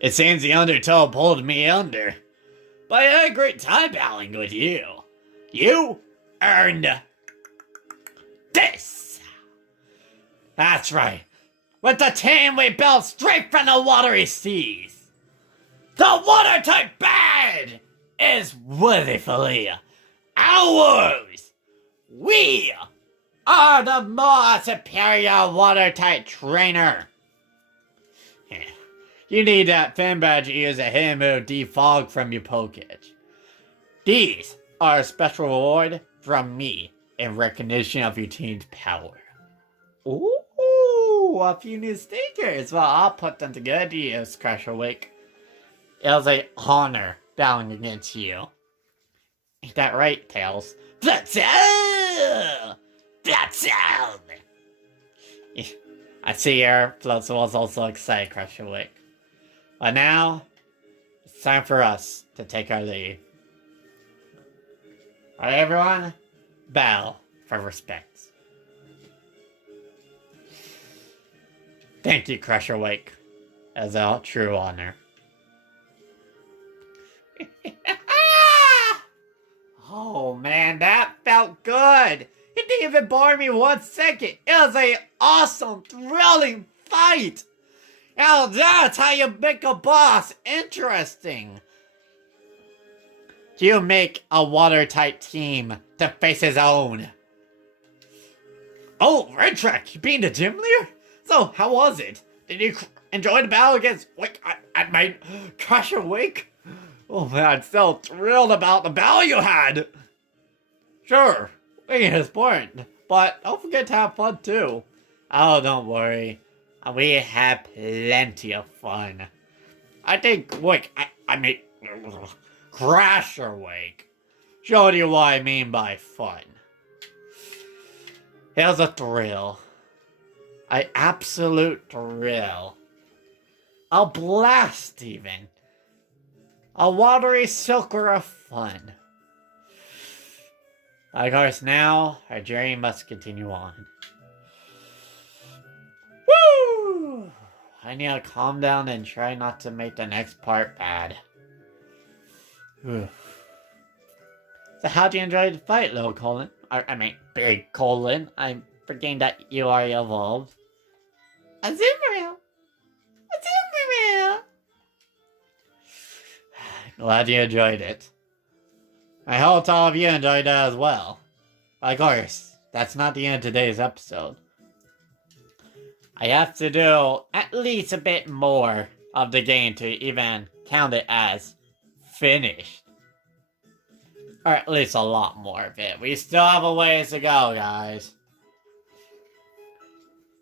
It seems the Undertow pulled me under, but I had a great time battling with you. You earned this. That's right. With the team we built straight from the watery seas. The water-type badge is worthily ours. We are the more superior water-type trainer. You need that fan badge to use a hidden move defog from your Pokage. These are a special reward from me in recognition of your team's power. Ooh, a few new stickers. Well, I'll put them to good use, Crasher WAKE. It was an honor battling against you. Ain't that right, Tails? Floatzel! Floatzel! I see your Floatzel was also excited, Crasher WAKE. But now, it's time for us to take our lead. Alright, everyone? Bow for respect. Thank you, Crasher WAKE. As a true honor. Oh man, that felt good! It didn't even bore me 1 second! It was an awesome, thrilling fight! Now that's how you make a boss interesting! You make a watertight team to face his own. Oh, RETRAC, you being the gym leader? So, how was it? Did you enjoy the battle against at my Crasher WAKE? Oh man, I'm so thrilled about the battle you had! Sure, winning is important, but don't forget to have fun too. Oh, don't worry. We had plenty of fun. I think Crasher WAKE showed you what I mean by fun. It was a thrill. An absolute thrill. A blast, even. A watery silker of fun. Of course, now our journey must continue on. Woo! I need to calm down and try not to make the next part bad. So how do you enjoy the fight, little Colin? Big Colin. I'm forgetting that you are evolved. Azumarill! Azumarill! Glad you enjoyed it. I hope all of you enjoyed it as well. Of course, that's not the end of today's episode. I have to do at least a bit more of the game to even count it as finished. Or at least a lot more of it. We still have a ways to go, guys.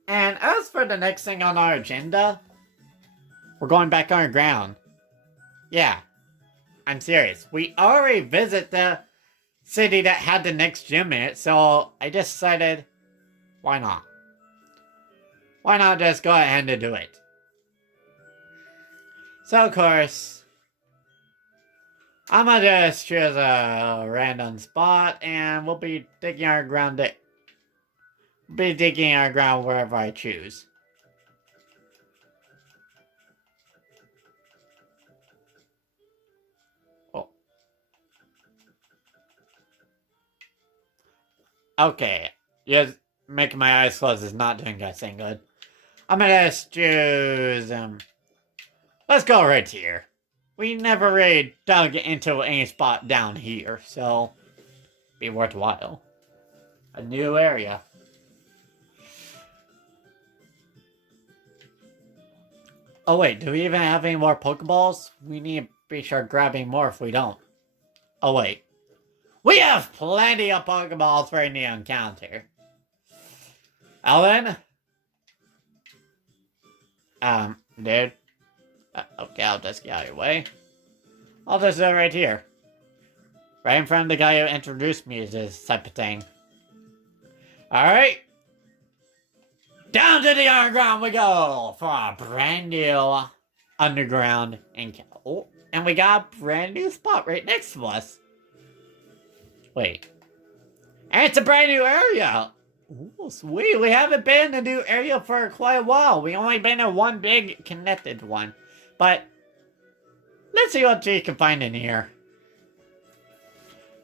And as for the next thing on our agenda, we're going back underground. Yeah, I'm serious. We already visited the city that had the next gym in it, so I decided, why not? Why not just go ahead and do it? So, of course, I'm gonna just choose a random spot, and we'll be digging our ground. Wherever I choose. Oh. Okay, just making my eyes closed is not doing anything good. I'm gonna just choose let's go right here. We never really dug into any spot down here, so be worthwhile. A new area. Oh wait, do we even have any more Pokeballs? We need to be sure grabbing more if we don't. Oh wait. We have plenty of Pokeballs for any encounter. Ellen? Dude. Okay, I'll just get out of your way. I'll just do it right here. Right in front of the guy who introduced me to this type of thing. Alright. Down to the underground we go for a brand new underground encounter. Oh, and we got a brand new spot right next to us. Wait. And it's a brand new area. Ooh, sweet. We haven't been in a new area for quite a while. We only been in one big connected one. But let's see what we can find in here.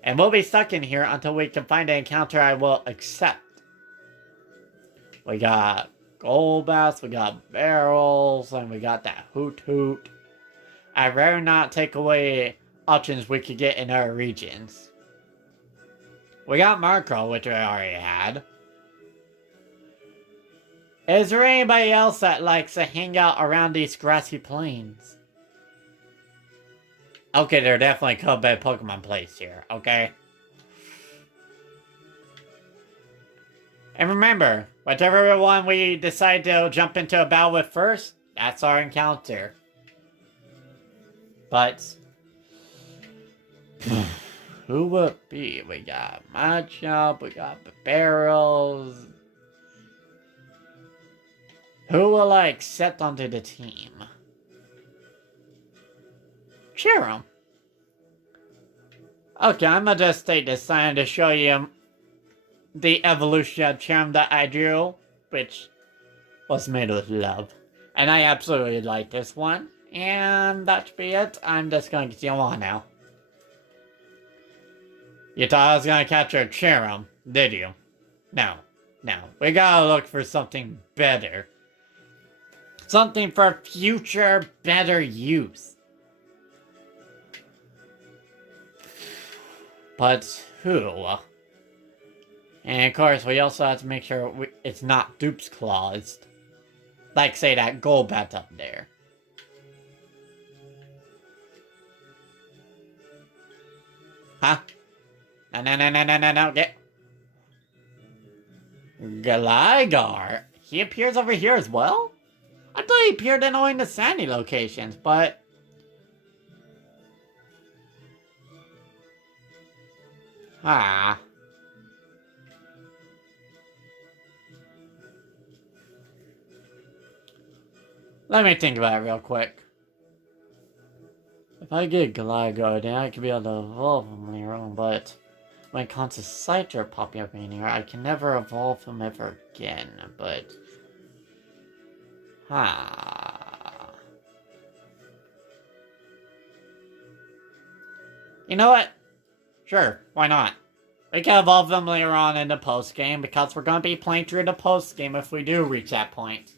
And we'll be stuck in here until we can find an encounter I will accept. We got gold bass, we got barrels, and we got that hoot hoot. I'd rather not take away options we could get in other regions. We got Marco, which we already had. Is there anybody else that likes to hang out around these grassy plains? Okay, there definitely could be a Pokemon place here, okay? And remember, whichever one we decide to jump into a battle with first, that's our encounter. But who will it be? We got Machop, we got the Barrels. Who will I accept onto the team? Cheer 'em. Okay, I'm gonna just take this time to show you the evolution of Cheer that I drew, which was made with love. And I absolutely like this one. And that should be it. I'm just gonna continue on now. You thought I was gonna capture Cheer, did you? No. No. We gotta look for something better. Something for future better use. But who? And of course, we also have to make sure it's not dupes claws. Like, say, that Golbat up there. Huh? No, get... Gligar? He appears over here as well? I thought he appeared in only the sandy locations, but... Ah. Let me think about it real quick. If I get Gligar, then I could be able to evolve him later on, but when it comes to Scyther popping up in here, I can never evolve him ever again, but... You know what? Sure, why not? We can evolve them later on in the post-game, because we're going to be playing through the post-game if we do reach that point.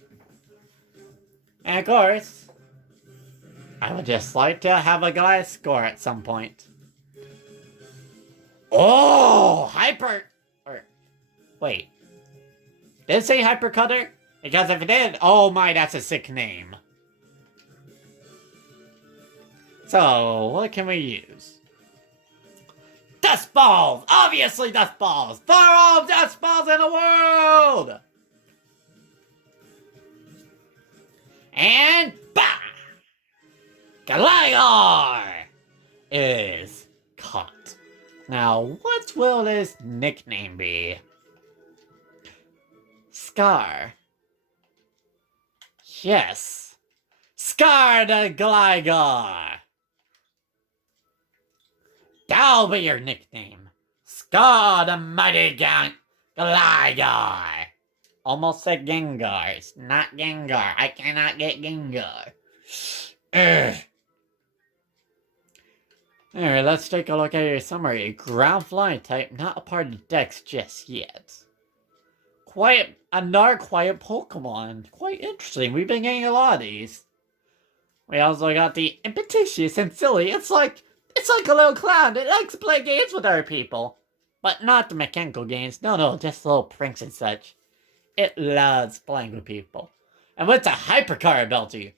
And of course, I would just like to have a guy score at some point. Oh! Hyper... Wait. Did it say Hyper Cutter? Because if it did, oh my, that's a sick name. So, what can we use? Dust balls! Obviously dust balls! For all dust balls in the world! And bah! Gligar is caught. Now, what will his nickname be? Scar. Yes. Scar the Gligar. That'll be your nickname. Scar the mighty Gligar. Almost said Gengar. It's not Gengar. I cannot get Gengar. Ugh. Alright, let's take a look at your summary. Ground flying type, not a part of the Dex just yet. Another quiet Pokemon. Quite interesting. We've been getting a lot of these. We also got the Impetitious and Silly. It's like a little clown that likes to play games with other people. But not the mechanical games. No, just little pranks and such. It loves playing with people. And with the Hypercar ability,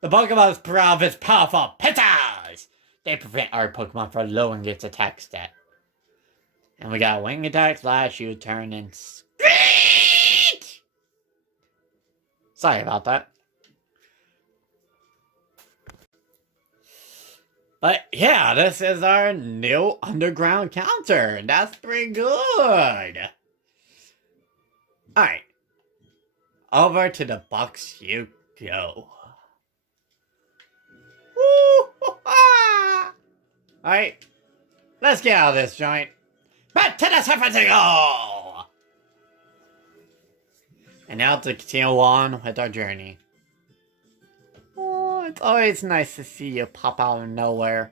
the Pokemon is proud of its powerful Pitas! They prevent our Pokemon from lowering its attack stat. And we got Wing Attack, Slash, U-Turn, and Screech! Sorry about that. But yeah, this is our new underground counter. That's pretty good. Alright. Over to the box you go. Alright. Let's get out of this joint. Back to the surface we go! And now to continue on with our journey. Oh, it's always nice to see you pop out of nowhere.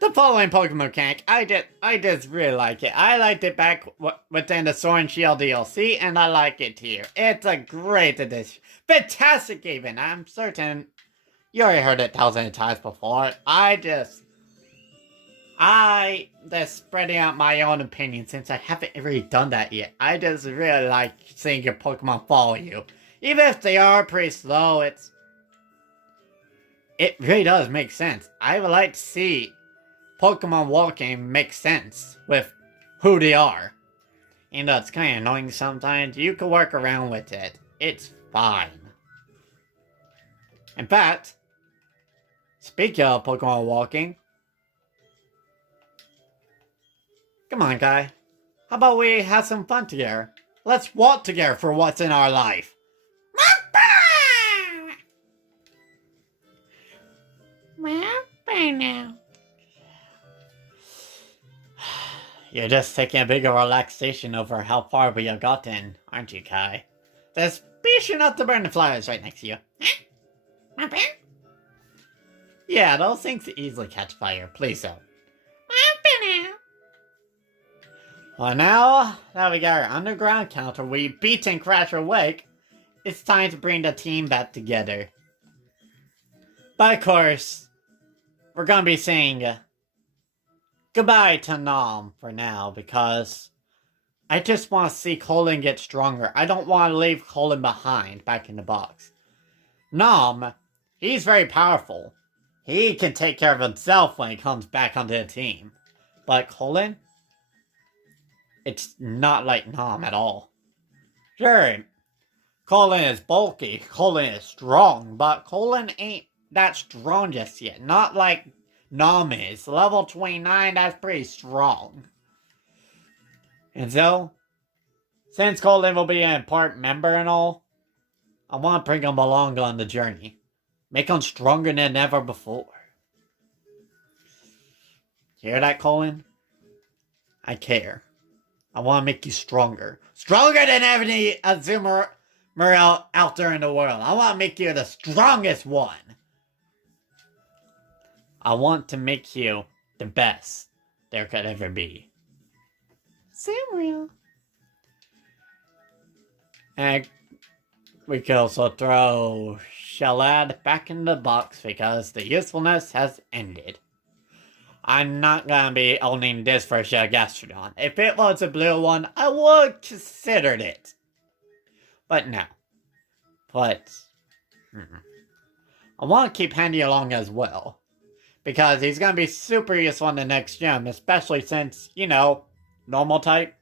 The following Pokemon mechanic, I just really like it. I liked it back within the Sword and Shield DLC, and I like it here. It's a great addition. Fantastic even. I'm certain you already heard it thousands of times before. I just spreading out my own opinion since I haven't really done that yet. I just really like seeing your Pokemon follow you. Even if they are pretty slow, it really does make sense. I would like to see Pokemon walking make sense with who they are. Even though it's kind of annoying sometimes, you can work around with it. It's fine. In fact, speaking of Pokemon walking, come on, guy. How about we have some fun together? Let's walk together for what's in our life. Well, bye now. You're just taking a bigger relaxation over how far we have gotten, aren't you, Kai? Just be sure not to burn the flowers right next to you. My bear? Yeah, those things easily catch fire. Please don't. Now. Well, now that we got our underground counter, we beaten Crasher WAKE, it's time to bring the team back together. But of course, we're gonna be saying goodbye to Nom for now, because I just want to see Colin get stronger. I don't want to leave Colin behind back in the box. Nom, he's very powerful. He can take care of himself when he comes back onto the team. But Colin, it's not like Nom at all. Sure, Colin is bulky, Colin is strong, but Colin ain't that strong just yet. Not like Nom is. Level 29, that's pretty strong. And so, since Colin will be an important member and all, I want to bring him along on the journey. Make him stronger than ever before. Hear that, Colin? I care. I want to make you stronger. Stronger than any Azumarill out there in the world. I want to make you the strongest one. I want to make you the best there could ever be. Azumarill. And we could also throw Shalad back in the box because the usefulness has ended. I'm not gonna be owning this for Gastrodon. If it was a blue one, I would considered it. But no. But I want to keep Handy along as well. Because he's gonna be super useful in the next gym, especially since, you know, normal type.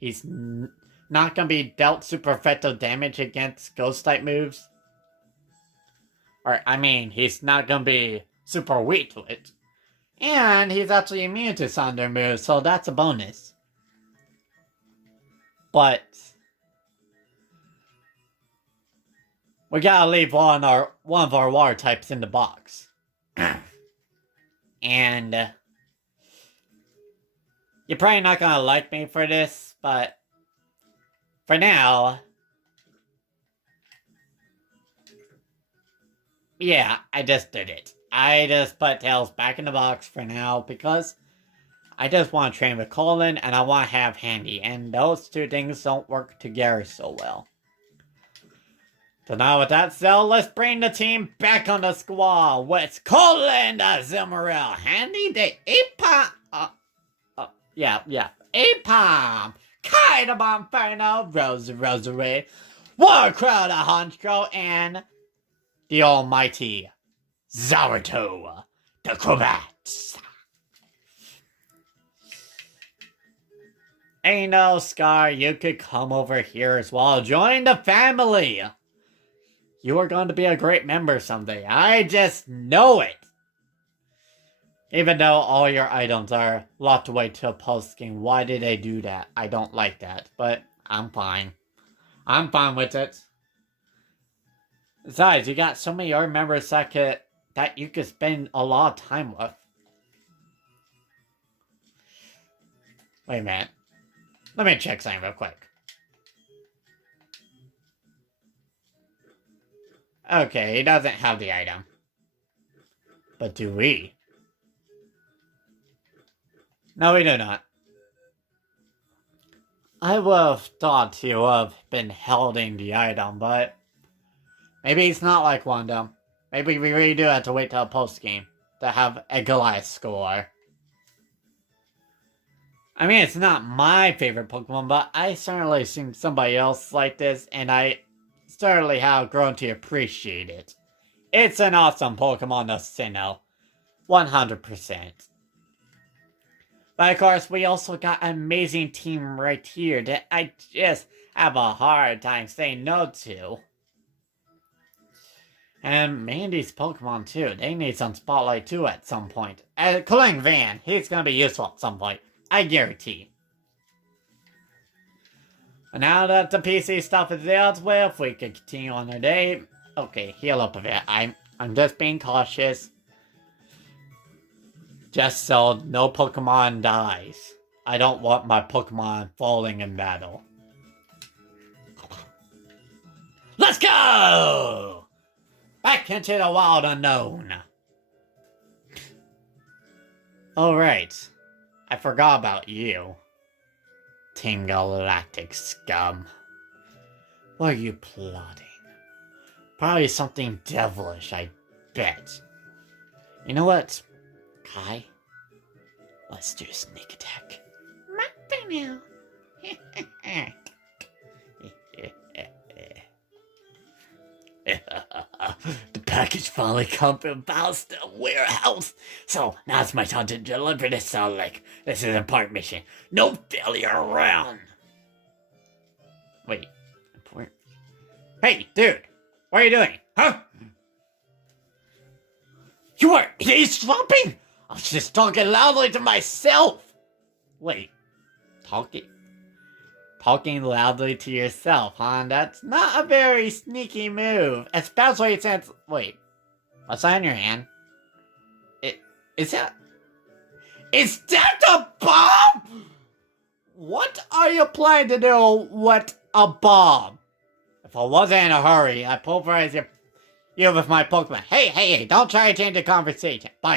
He's not gonna be dealt super effective damage against ghost type moves. Or, I mean, he's not gonna be super weak to it. And he's actually immune to some of their moves, so that's a bonus. But we gotta leave one of our water types in the box. And you're probably not gonna like me for this, but for now, yeah, I just did it. I just put Tails back in the box for now because I just want to train with Colin and I want to have Handy, and those two things don't work together so well. So now with that said, let's bring the team back on the squad with Colin, the Azumarill, Handy, the Apom, Apom, Kai the Bonferno, Rosary, Warcrow the Honchkrow, and the almighty Zaruto the Crobat. Hey, no, Scar, you could come over here as well. Join the family. You are going to be a great member someday. I just know it. Even though all your items are locked away till post-game. Why did they do that? I don't like that. But I'm fine. I'm fine with it. Besides, you got so many other members that you could spend a lot of time with. Wait a minute. Let me check something real quick. Okay, he doesn't have the item. But do we? No, we do not. I would have thought he would have been holding the item, but maybe it's not like one of them. Maybe we really do have to wait till post-game to have a Goliath score. I mean, it's not my favorite Pokemon, but I certainly seen somebody else like this, and I certainly have grown to appreciate it. It's an awesome Pokemon to Sinnoh. 100%. But of course, we also got an amazing team right here that I just have a hard time saying no to. And Mandy's Pokemon too. They need some spotlight too at some point. Including Van. He's gonna be useful at some point. I guarantee. And now that the PC stuff is dealt with, we can continue on our day. Okay, heal up a bit. I'm just being cautious. Just so no Pokemon dies. I don't want my Pokemon falling in battle. Let's go! Back into the wild unknown. Alright. I forgot about you. Team Galactic scum. What are you plotting? Probably something devilish, I bet. You know what, Kai? Let's do a sneak attack. Now. The package finally come from the warehouse. So now it's my time to deliver this Artlocke. This is a part mission. No failure around. Wait. Hey, dude. What are you doing? Huh? You are eavesdropping? I was just talking loudly to myself. Wait. Talking loudly to yourself, huh? That's not a very sneaky move. Especially since... Wait. What's that in your hand? Is that a bomb? What are you planning to do with a bomb? If I wasn't in a hurry, I'd pulverize you with my Pokemon. Hey, don't try to change the conversation. I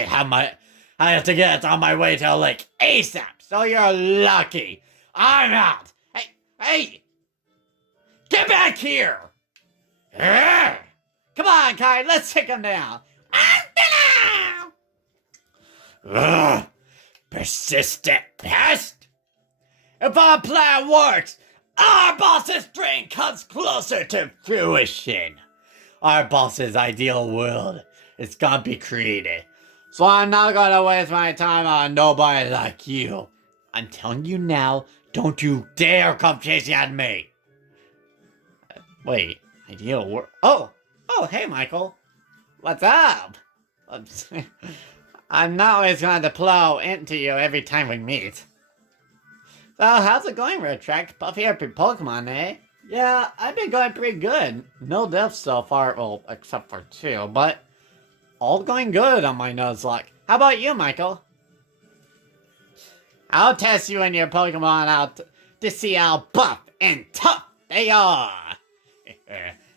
have to get on my way to a lake ASAP, so you're lucky. I'm out. Hey! Get back here! Come on, Kai, let's take him down. Ugh, persistent pest! If our plan works, our boss's dream comes closer to fruition. Our boss's ideal world is gonna be created. So I'm not gonna waste my time on nobody like you. I'm telling you now, don't you dare come chasing at me! Wait, ideal world? Oh, hey Michael. What's up? I'm not always going to plow into you every time we meet. So, how's it going, RETRAC? Puffy up your Pokemon, eh? Yeah, I've been going pretty good. No deaths so far, well, except for 2, but all going good on my Nuzlocke. How about you, Michael? I'll test you and your Pokemon out to see how buff and tough they are.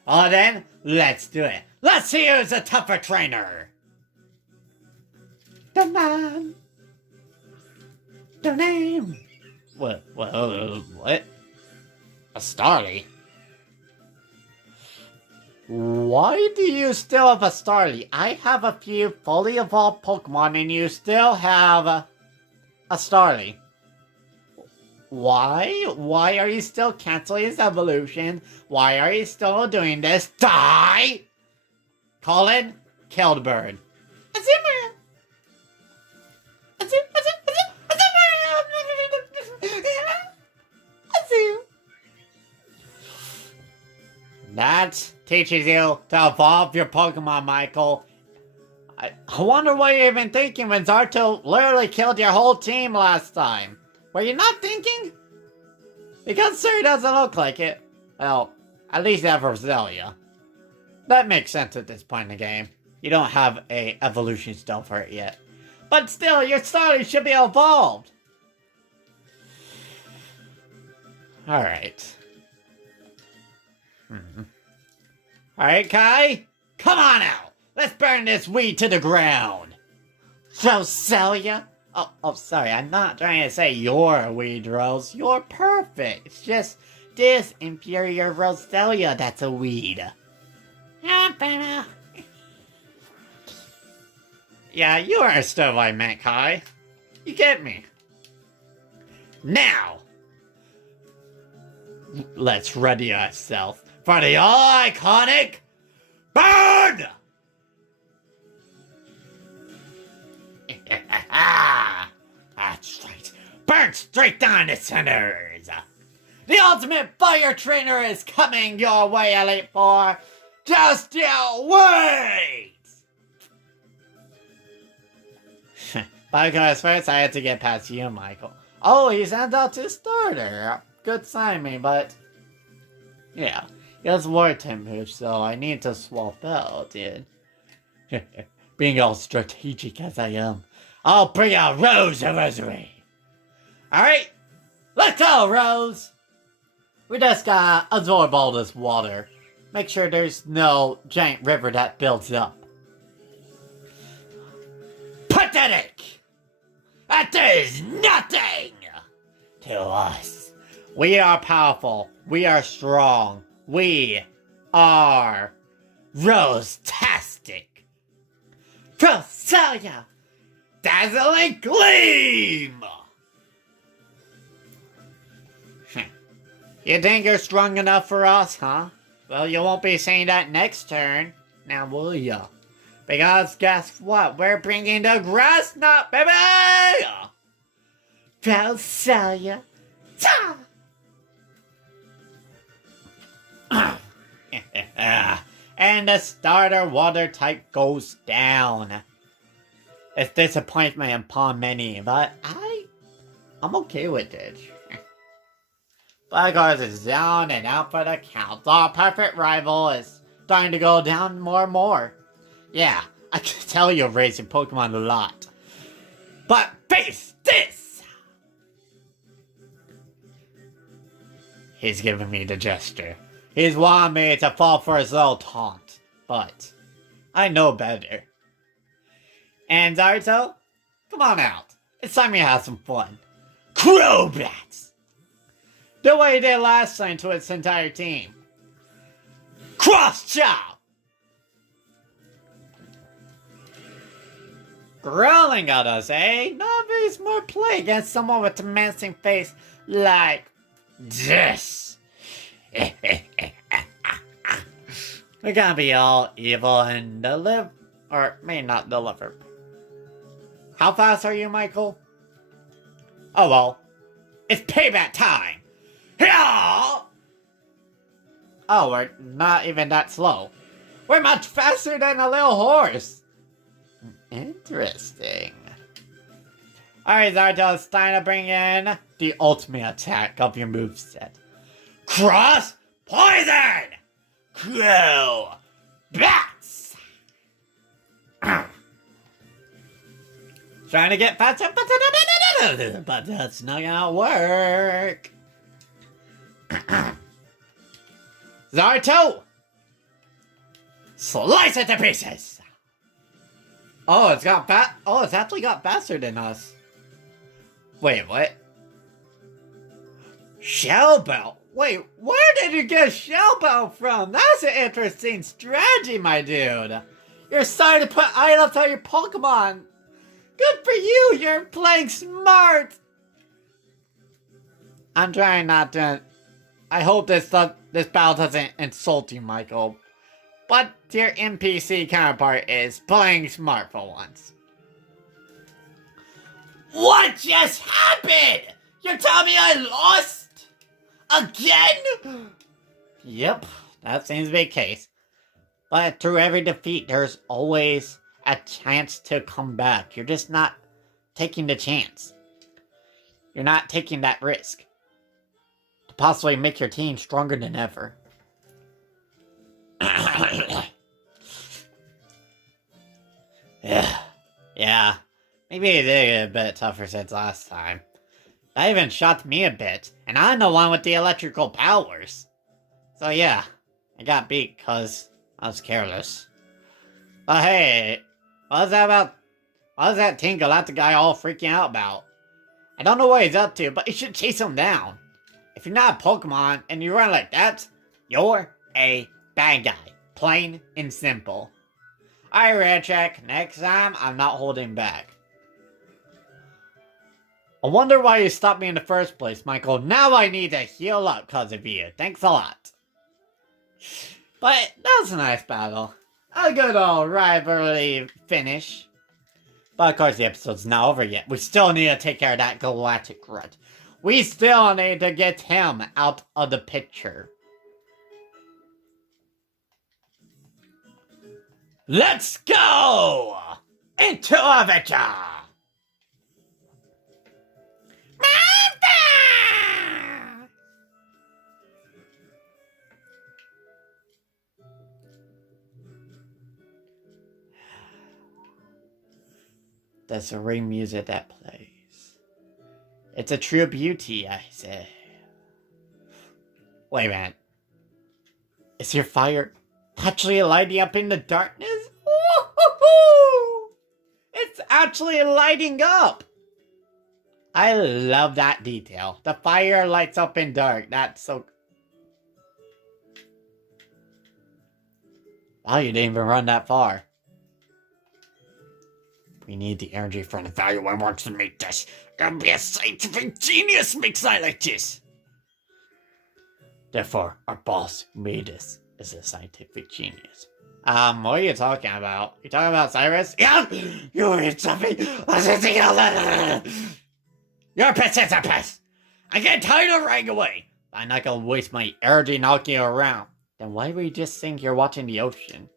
Well then, let's do it. Let's see who's a tougher trainer. The man. The name. What? A Starly? Why do you still have a Starly? I have a few fully evolved Pokemon and you still have a Starly. Why? Why are you still canceling his evolution? Why are you still doing this? Die! Colin, killed bird. That teaches you to evolve your Pokemon, Michael. I wonder what you're even thinking when Zarto literally killed your whole team last time. Were you not thinking? Because Sir doesn't look like it. Well, at least that for Roselia. That makes sense at this point in the game. You don't have a evolution stone for it yet. But still, your Starly should be evolved. Alright. Alright, Kai? Come on out! Let's burn this weed to the ground! Roselia? Oh, sorry, I'm not trying to say you're a weed, Rose. You're perfect. It's just this inferior Roselia that's a weed. Yeah, you understood what I meant, Kai. You get me. Now, let's ready ourselves for the all-iconic burn! That's right. straight down the centers. The ultimate fire trainer is coming your way, Elite Four. Just you wait! Because first I had to get past you, Michael. Oh, he sent out his starter. Good sign, but... yeah, he has war temper, so I need to swap out, dude. Being all strategic as I am, I'll bring out Rose the Rosary. Alright, let's go, Rose! We just gotta absorb all this water. Make sure there's no giant river that builds up. Pathetic! That is nothing to us. We are powerful. We are strong. We are Rose-tastic. Floatzel, dazzling gleam! You think you're strong enough for us, huh? Well, you won't be saying that next turn, now will ya? Because guess what? We're bringing the grass knot, baby! Floatzel, and the starter water type goes down. It's disappointment upon many, but I'm okay with it. Black Horse is down and out for the count. Our perfect rival is starting to go down more and more. Yeah, I can tell you're raising Pokemon a lot. But face this! He's giving me the gesture. He's wanting me to fall for his little taunt. But I know better. And Naruto, come on out. It's time we have some fun. Crowbats! The way he did last time to its entire team. Cross chop! Growling at us, eh? Not very smart play against someone with a menacing face like this. We're gonna be all evil and deliver, or maybe not deliver. How fast are you, Michael? Oh well, it's payback time. Oh, we're not even that slow. We're much faster than a little horse. Interesting. Alright, Naruto, it's time to bring in the ultimate attack of your moveset. Cross Poison! Crow Bats! Trying to get faster, but that's not gonna work. Naruto! Slice it to pieces! Oh, it's actually got faster than us. Wait, what? Shell Belt? Wait, where did you get Shell Belt from? That's an interesting strategy, my dude. You're starting to put items on your Pokemon. Good for you, you're playing smart. I'm trying not to... I hope this battle doesn't insult you, Michael. But your NPC counterpart is playing smart for once. What just happened? You're telling me I lost? Again? Yep, that seems to be the case. But through every defeat, there's always a chance to come back. You're just not taking the chance. You're not taking that risk to possibly make your team stronger than ever. Yeah, maybe it did get a bit tougher since last time. That even shocked me a bit, and I'm the one with the electrical powers. So yeah, I got beat because I was careless. But hey, what was that Team Galactic guy all freaking out about? I don't know what he's up to, but you should chase him down. If you're not a Pokemon and you run like that, you're a bad guy. Plain and simple. Alright, RETRAC, next time I'm not holding back. I wonder why you stopped me in the first place, Michael. Now I need to heal up because of you. Thanks a lot. But that was a nice battle. A good old rivalry finish. But of course the episode's not over yet. We still need to take care of that galactic grunt. We still need to get him out of the picture. Let's go! Into adventure! The serene music that plays. It's a true beauty, I say. Wait a minute. Is your fire actually lighting up in the darkness? Woo-hoo-hoo! It's actually lighting up! I love that detail. The fire lights up in dark. That's so... Wow, you didn't even run that far. We need the energy from the value I want to make this. Only a scientific genius makes light like this. Therefore, our boss made us as a scientific genius. What are you talking about? You talking about Cyrus? Yeah! You're in something! You're a pissst! I get tired of running away! I'm not gonna waste my energy knocking you around. Then why would you just think you're watching the ocean?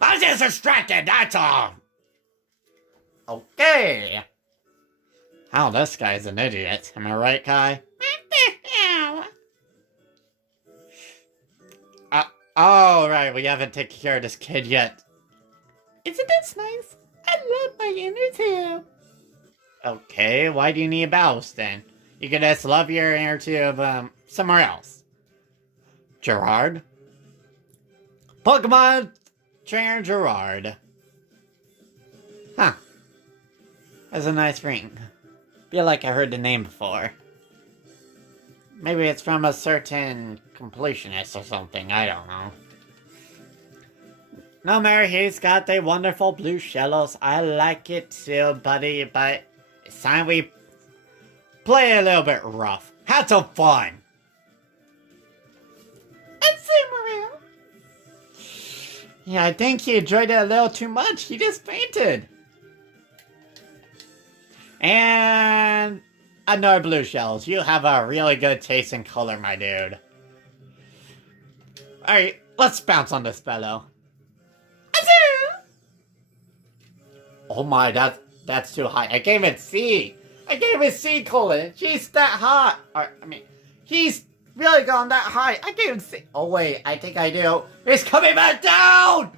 I'm just distracted, that's all! Okay. Oh, this guy's an idiot. Am I right, Kai? What the hell? Oh, right. We haven't taken care of this kid yet. Isn't this nice? I love my inner tube. Okay, why do you need a ballast then? You could just love your inner tube, somewhere else. Gerard? Pokemon Trainer Gerard. Huh. That's a nice ring. Feel like I heard the name before. Maybe it's from a certain completionist or something, I don't know. No matter, he's got the wonderful blue shellos. I like it too, buddy, but it's time we play a little bit rough. Have some fun! Yeah, I think he enjoyed it a little too much. He just fainted. And another blue shells. You have a really good taste in color, my dude. Alright, let's bounce on this fellow. Oh my, that's too high. I gave it C. I gave it C, Colin. She's that hot. He's really gone that high. I gave it C. Oh wait, I think I do. He's coming back down!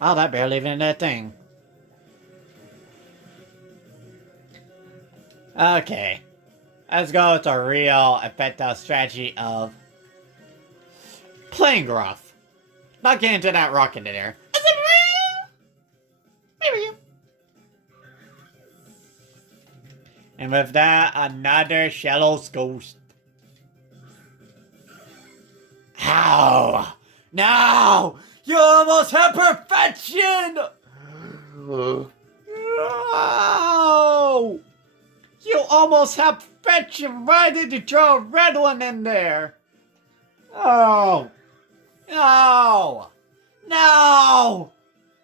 Oh, that barely even a thing. Okay, let's go with the real effective strategy of playing rough. Not getting into that rocket in there. Is it real? Maybe. And with that, another Shellow's ghost. Ow! No! You almost had perfection! No! You almost have perfection. Why did you throw a red one in there? Oh. No. No.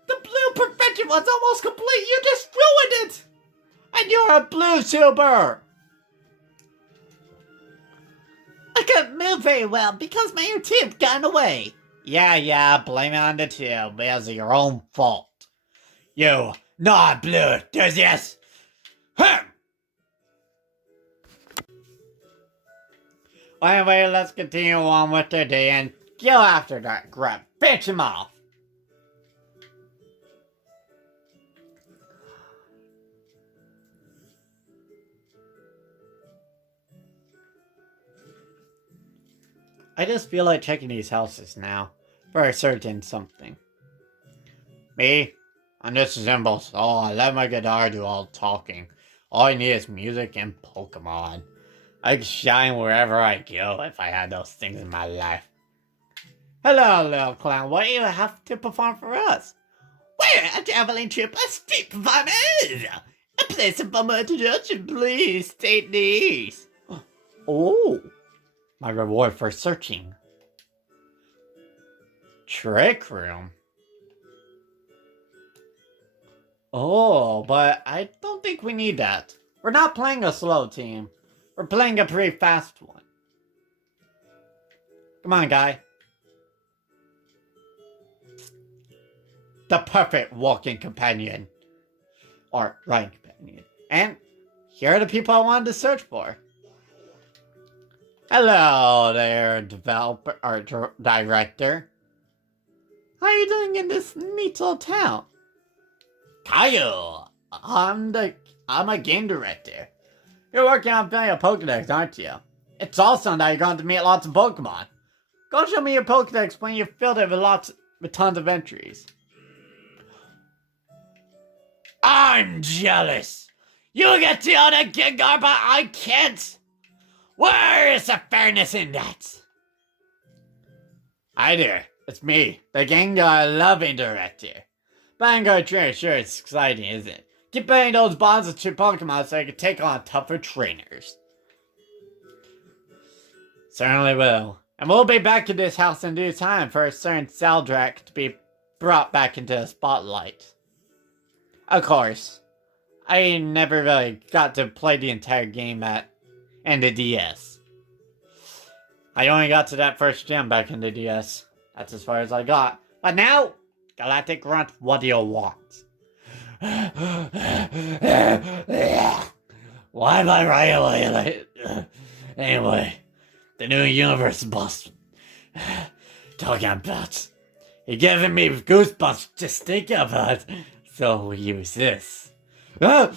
The blue perfection was almost complete. You just ruined it. And you're a blue tuber. I couldn't move very well because my inner tube got away. Yeah, blame it on the tube. It's your own fault. You, not blue, does yes? Anyway, let's continue on with the day and go after that grab. Bitch him off. I just feel like checking these houses now for a certain something. Me? I'm just a symbol, so I let my guitar do all the talking. All I need is music and Pokemon. I could shine wherever I go if I had those things in my life. Hello, little clown. What do you have to perform for us? We're a traveling troupe of street performers. A place of bummer introduction, please state these. Oh, my reward for searching. Trick room. Oh, but I don't think we need that. We're not playing a slow team. We're playing a pretty fast one. Come on, guy. The perfect walking companion. Or riding companion. And here are the people I wanted to search for. Hello there, developer or director. How are you doing in this neat little town? Kyle, I'm a game director. You're working on building a Pokedex, aren't you? It's awesome that you're going to meet lots of Pokemon. Go show me your Pokedex when you've filled it with tons of entries. I'm jealous. You get to own a Gengar, but I can't. Where is the fairness in that? Hi there, it's me, the Gengar loving director. Buying our trainer, sure it's exciting, isn't it? Keep building those bonds with your Pokemon so you can take on tougher trainers. Certainly will. And we'll be back in this house in due time for a certain Sheldrak to be brought back into the spotlight. Of course, I never really got to play the entire game in the DS. I only got to that first gym back in the DS. That's as far as I got. But now, Galactic Grunt, what do you want? Why am I right? Anyway, the new universe boss. Talking about. You're giving me goosebumps just thinking about it. So we use this. You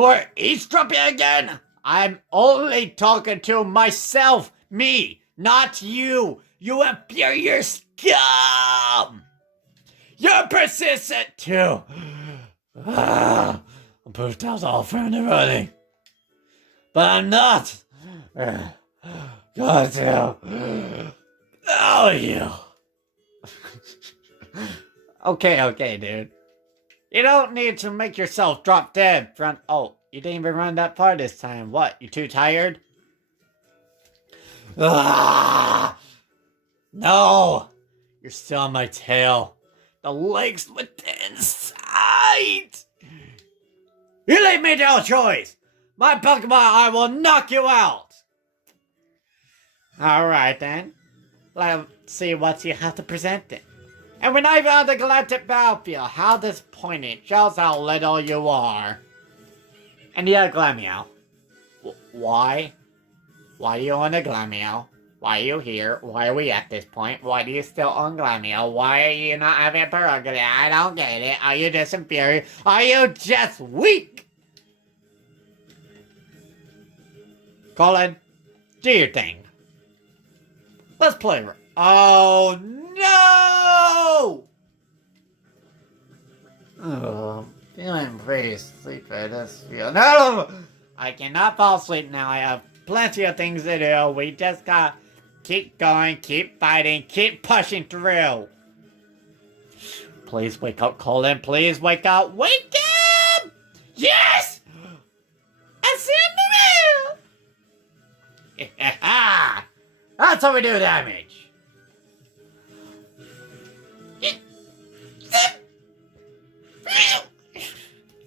were eavesdropping again? I'm only talking to myself. Me, not you. You inferior scum. You're persistent too. I'm proof that was all fair and everything. But I'm not. God damn. Oh, you. Okay, dude. You don't need to make yourself drop dead front. Oh, you didn't even run that far this time. What? You too tired? No! You're still on my tail. The legs within sight! You leave me no choice! My Pokemon, I will knock you out! Alright then. Let's see what you have to present then. And we're not even on the Galactic Battlefield. How disappointing. Shows how little you are. And yeah, Glameow. Why? Why do you own a Glameow? Why are you here? Why are we at this point? Why do you still own Glameow? Why are you not having a prerogative? I don't get it. Are you just inferior? Are you just weak? Colin, do your thing. Let's play. Oh no! Oh, feeling pretty sleepy. No! I cannot fall asleep now. I have plenty of things to do. We just gotta keep going, keep fighting, keep pushing through. Please wake up, Colin. Please wake up. Wake up! Yes! I see the real. That's how we do damage.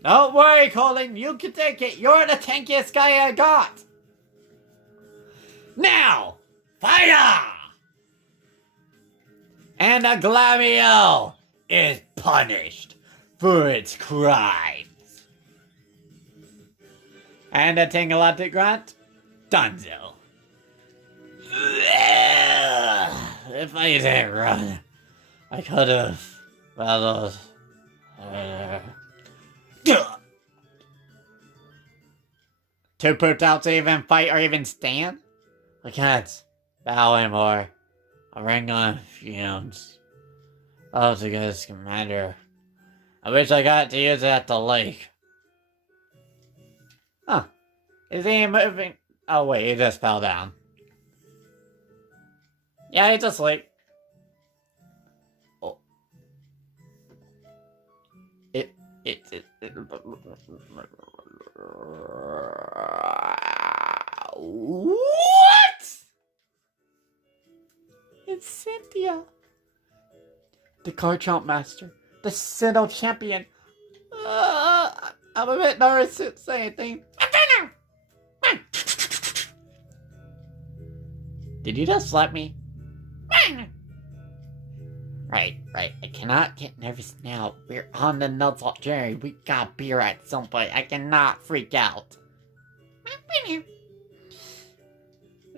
Don't worry, Colin. You can take it. You're the tankiest guy I got. Now, fire! And the Glameow is punished for its crimes. And the Galactic Grunt, Dunzo. If I didn't run, I could have battled. Too pooped out to even fight or even stand? I can't battle anymore. I ran on fumes. Oh, it's a good commander. I wish I got to use it at the lake. Huh. Is he moving? Oh wait, he just fell down. Yeah, he's asleep. Oh. What? It's Cynthia. The card chomp master. The Sinnoh champion. I'm a bit nervous to say anything. Did you just slap me? Right. I cannot get nervous now. We're on the Nuzzle journey. We got beer at some point. I cannot freak out.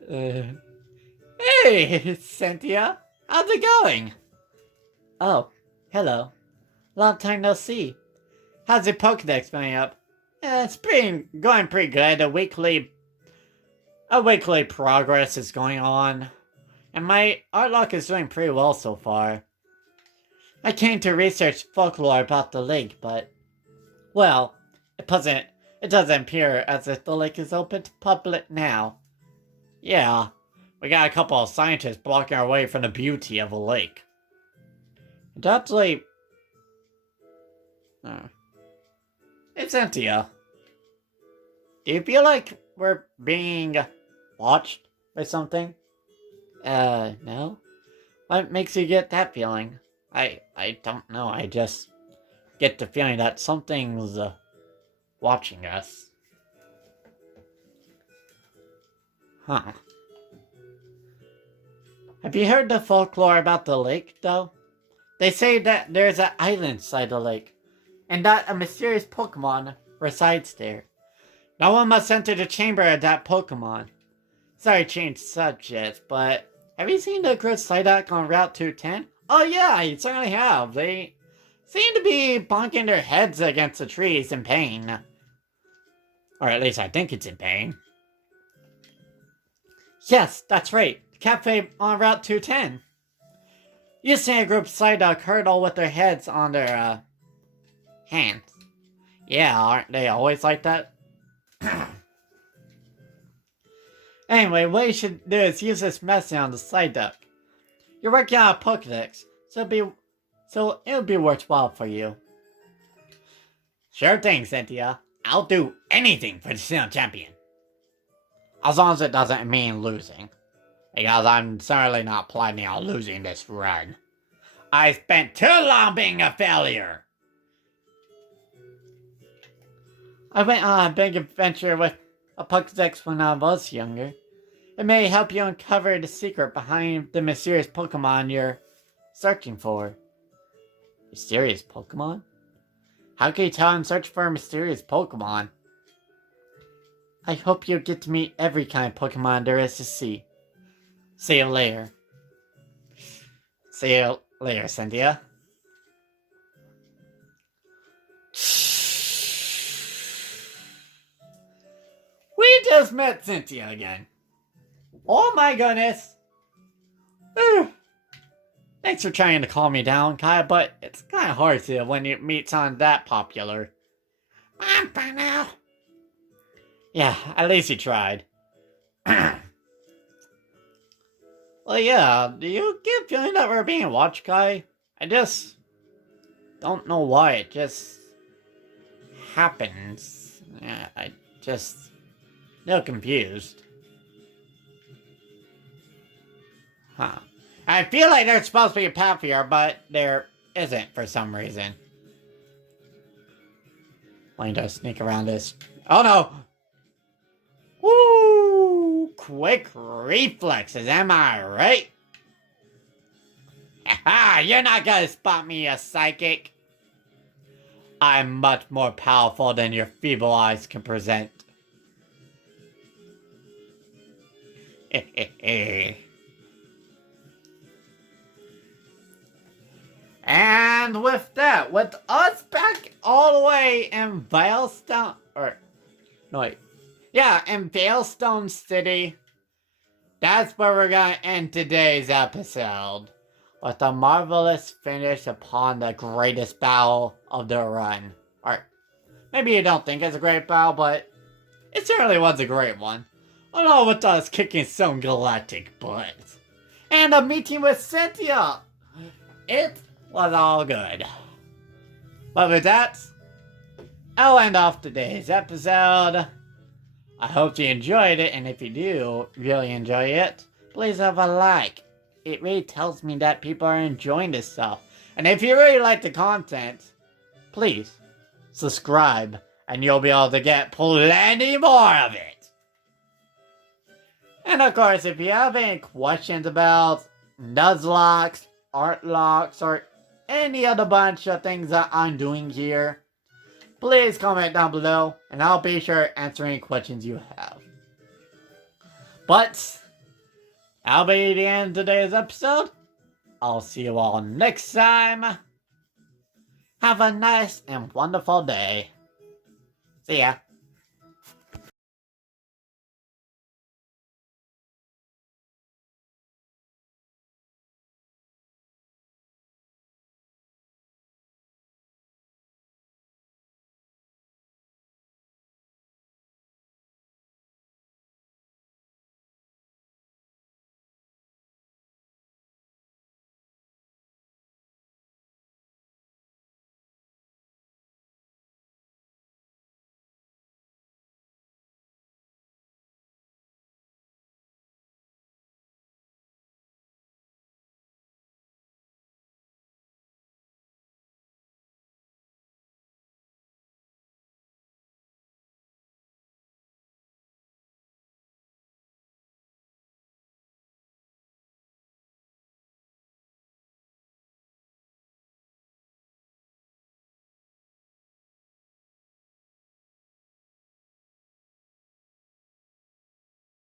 Hey, Cynthia. How's it going? Oh, hello. Long time no see. How's your Pokedex going up? It's going pretty good. A weekly progress is going on. And my Artlocke is doing pretty well so far. I came to research folklore about the lake, but... well, it doesn't appear as if the lake is open to public now. Yeah, we got a couple of scientists blocking our way from the beauty of a lake. It's actually... It's Cynthia. Do you feel like we're being watched or something? No? What makes you get that feeling? I don't know, I just get the feeling that something's, watching us. Huh. Have you heard the folklore about the lake, though? They say that there's an island side the lake, and that a mysterious Pokemon resides there. No one must enter the chamber of that Pokemon. Sorry to change subjects, but have you seen the group Psyduck on Route 210? Oh yeah, I certainly have. They seem to be bonking their heads against the trees in pain. Or at least I think it's in pain. Yes, that's right. The cafe on Route 210. You see a group Psyduck hurdle with their heads on their, hands. Yeah, aren't they always like that? Anyway, what you should do is use this message on the Psyduck. You're working on a Pokedex, so it'll be worthwhile for you. Sure thing, Cynthia. I'll do anything for the Sinnoh Champion. As long as it doesn't mean losing. Because I'm certainly not planning on losing this run. I spent too long being a failure. I went on a big adventure with a Pokedex when I was younger. It may help you uncover the secret behind the mysterious Pokemon you're searching for. Mysterious Pokemon? How can you tell I'm searching for a mysterious Pokemon? I hope you get to meet every kind of Pokemon there is to see. See you later. See you later, Cynthia. We just met Cynthia again. Oh my goodness. Whew. Thanks for trying to calm me down, Kai, but it's kind of hard to when you meet someone that popular. I'm fine now. Yeah, at least you tried. Well, yeah, do you get a feeling that we're being watched, Kai? I just don't know why, it just happens. Yeah, I just a little confused. Huh. I feel like there's supposed to be a path here, but there isn't for some reason. Let me just sneak around this. Oh no! Woo! Quick reflexes, am I right? Aha! You're not gonna spot me, a psychic! I'm much more powerful than your feeble eyes can present. And with that, with us back all the way in Veilstone, in Veilstone City, that's where we're gonna end today's episode. With a marvelous finish upon the greatest battle of the run. Or, maybe you don't think it's a great battle, but it certainly was a great one. Along with us kicking some galactic butt. And a meeting with Cynthia! It was all good. But with that, I'll end off today's episode. I hope you enjoyed it, and if you do really enjoy it, please have a like. It really tells me that people are enjoying this stuff. And if you really like the content, please subscribe and you'll be able to get plenty more of it. And of course, if you have any questions about Nuzlocke, Artlocke, or any other bunch of things that I'm doing here, please comment down below, and I'll be sure to answer any questions you have. But that'll be the end of today's episode. I'll see you all next time. Have a nice and wonderful day. See ya.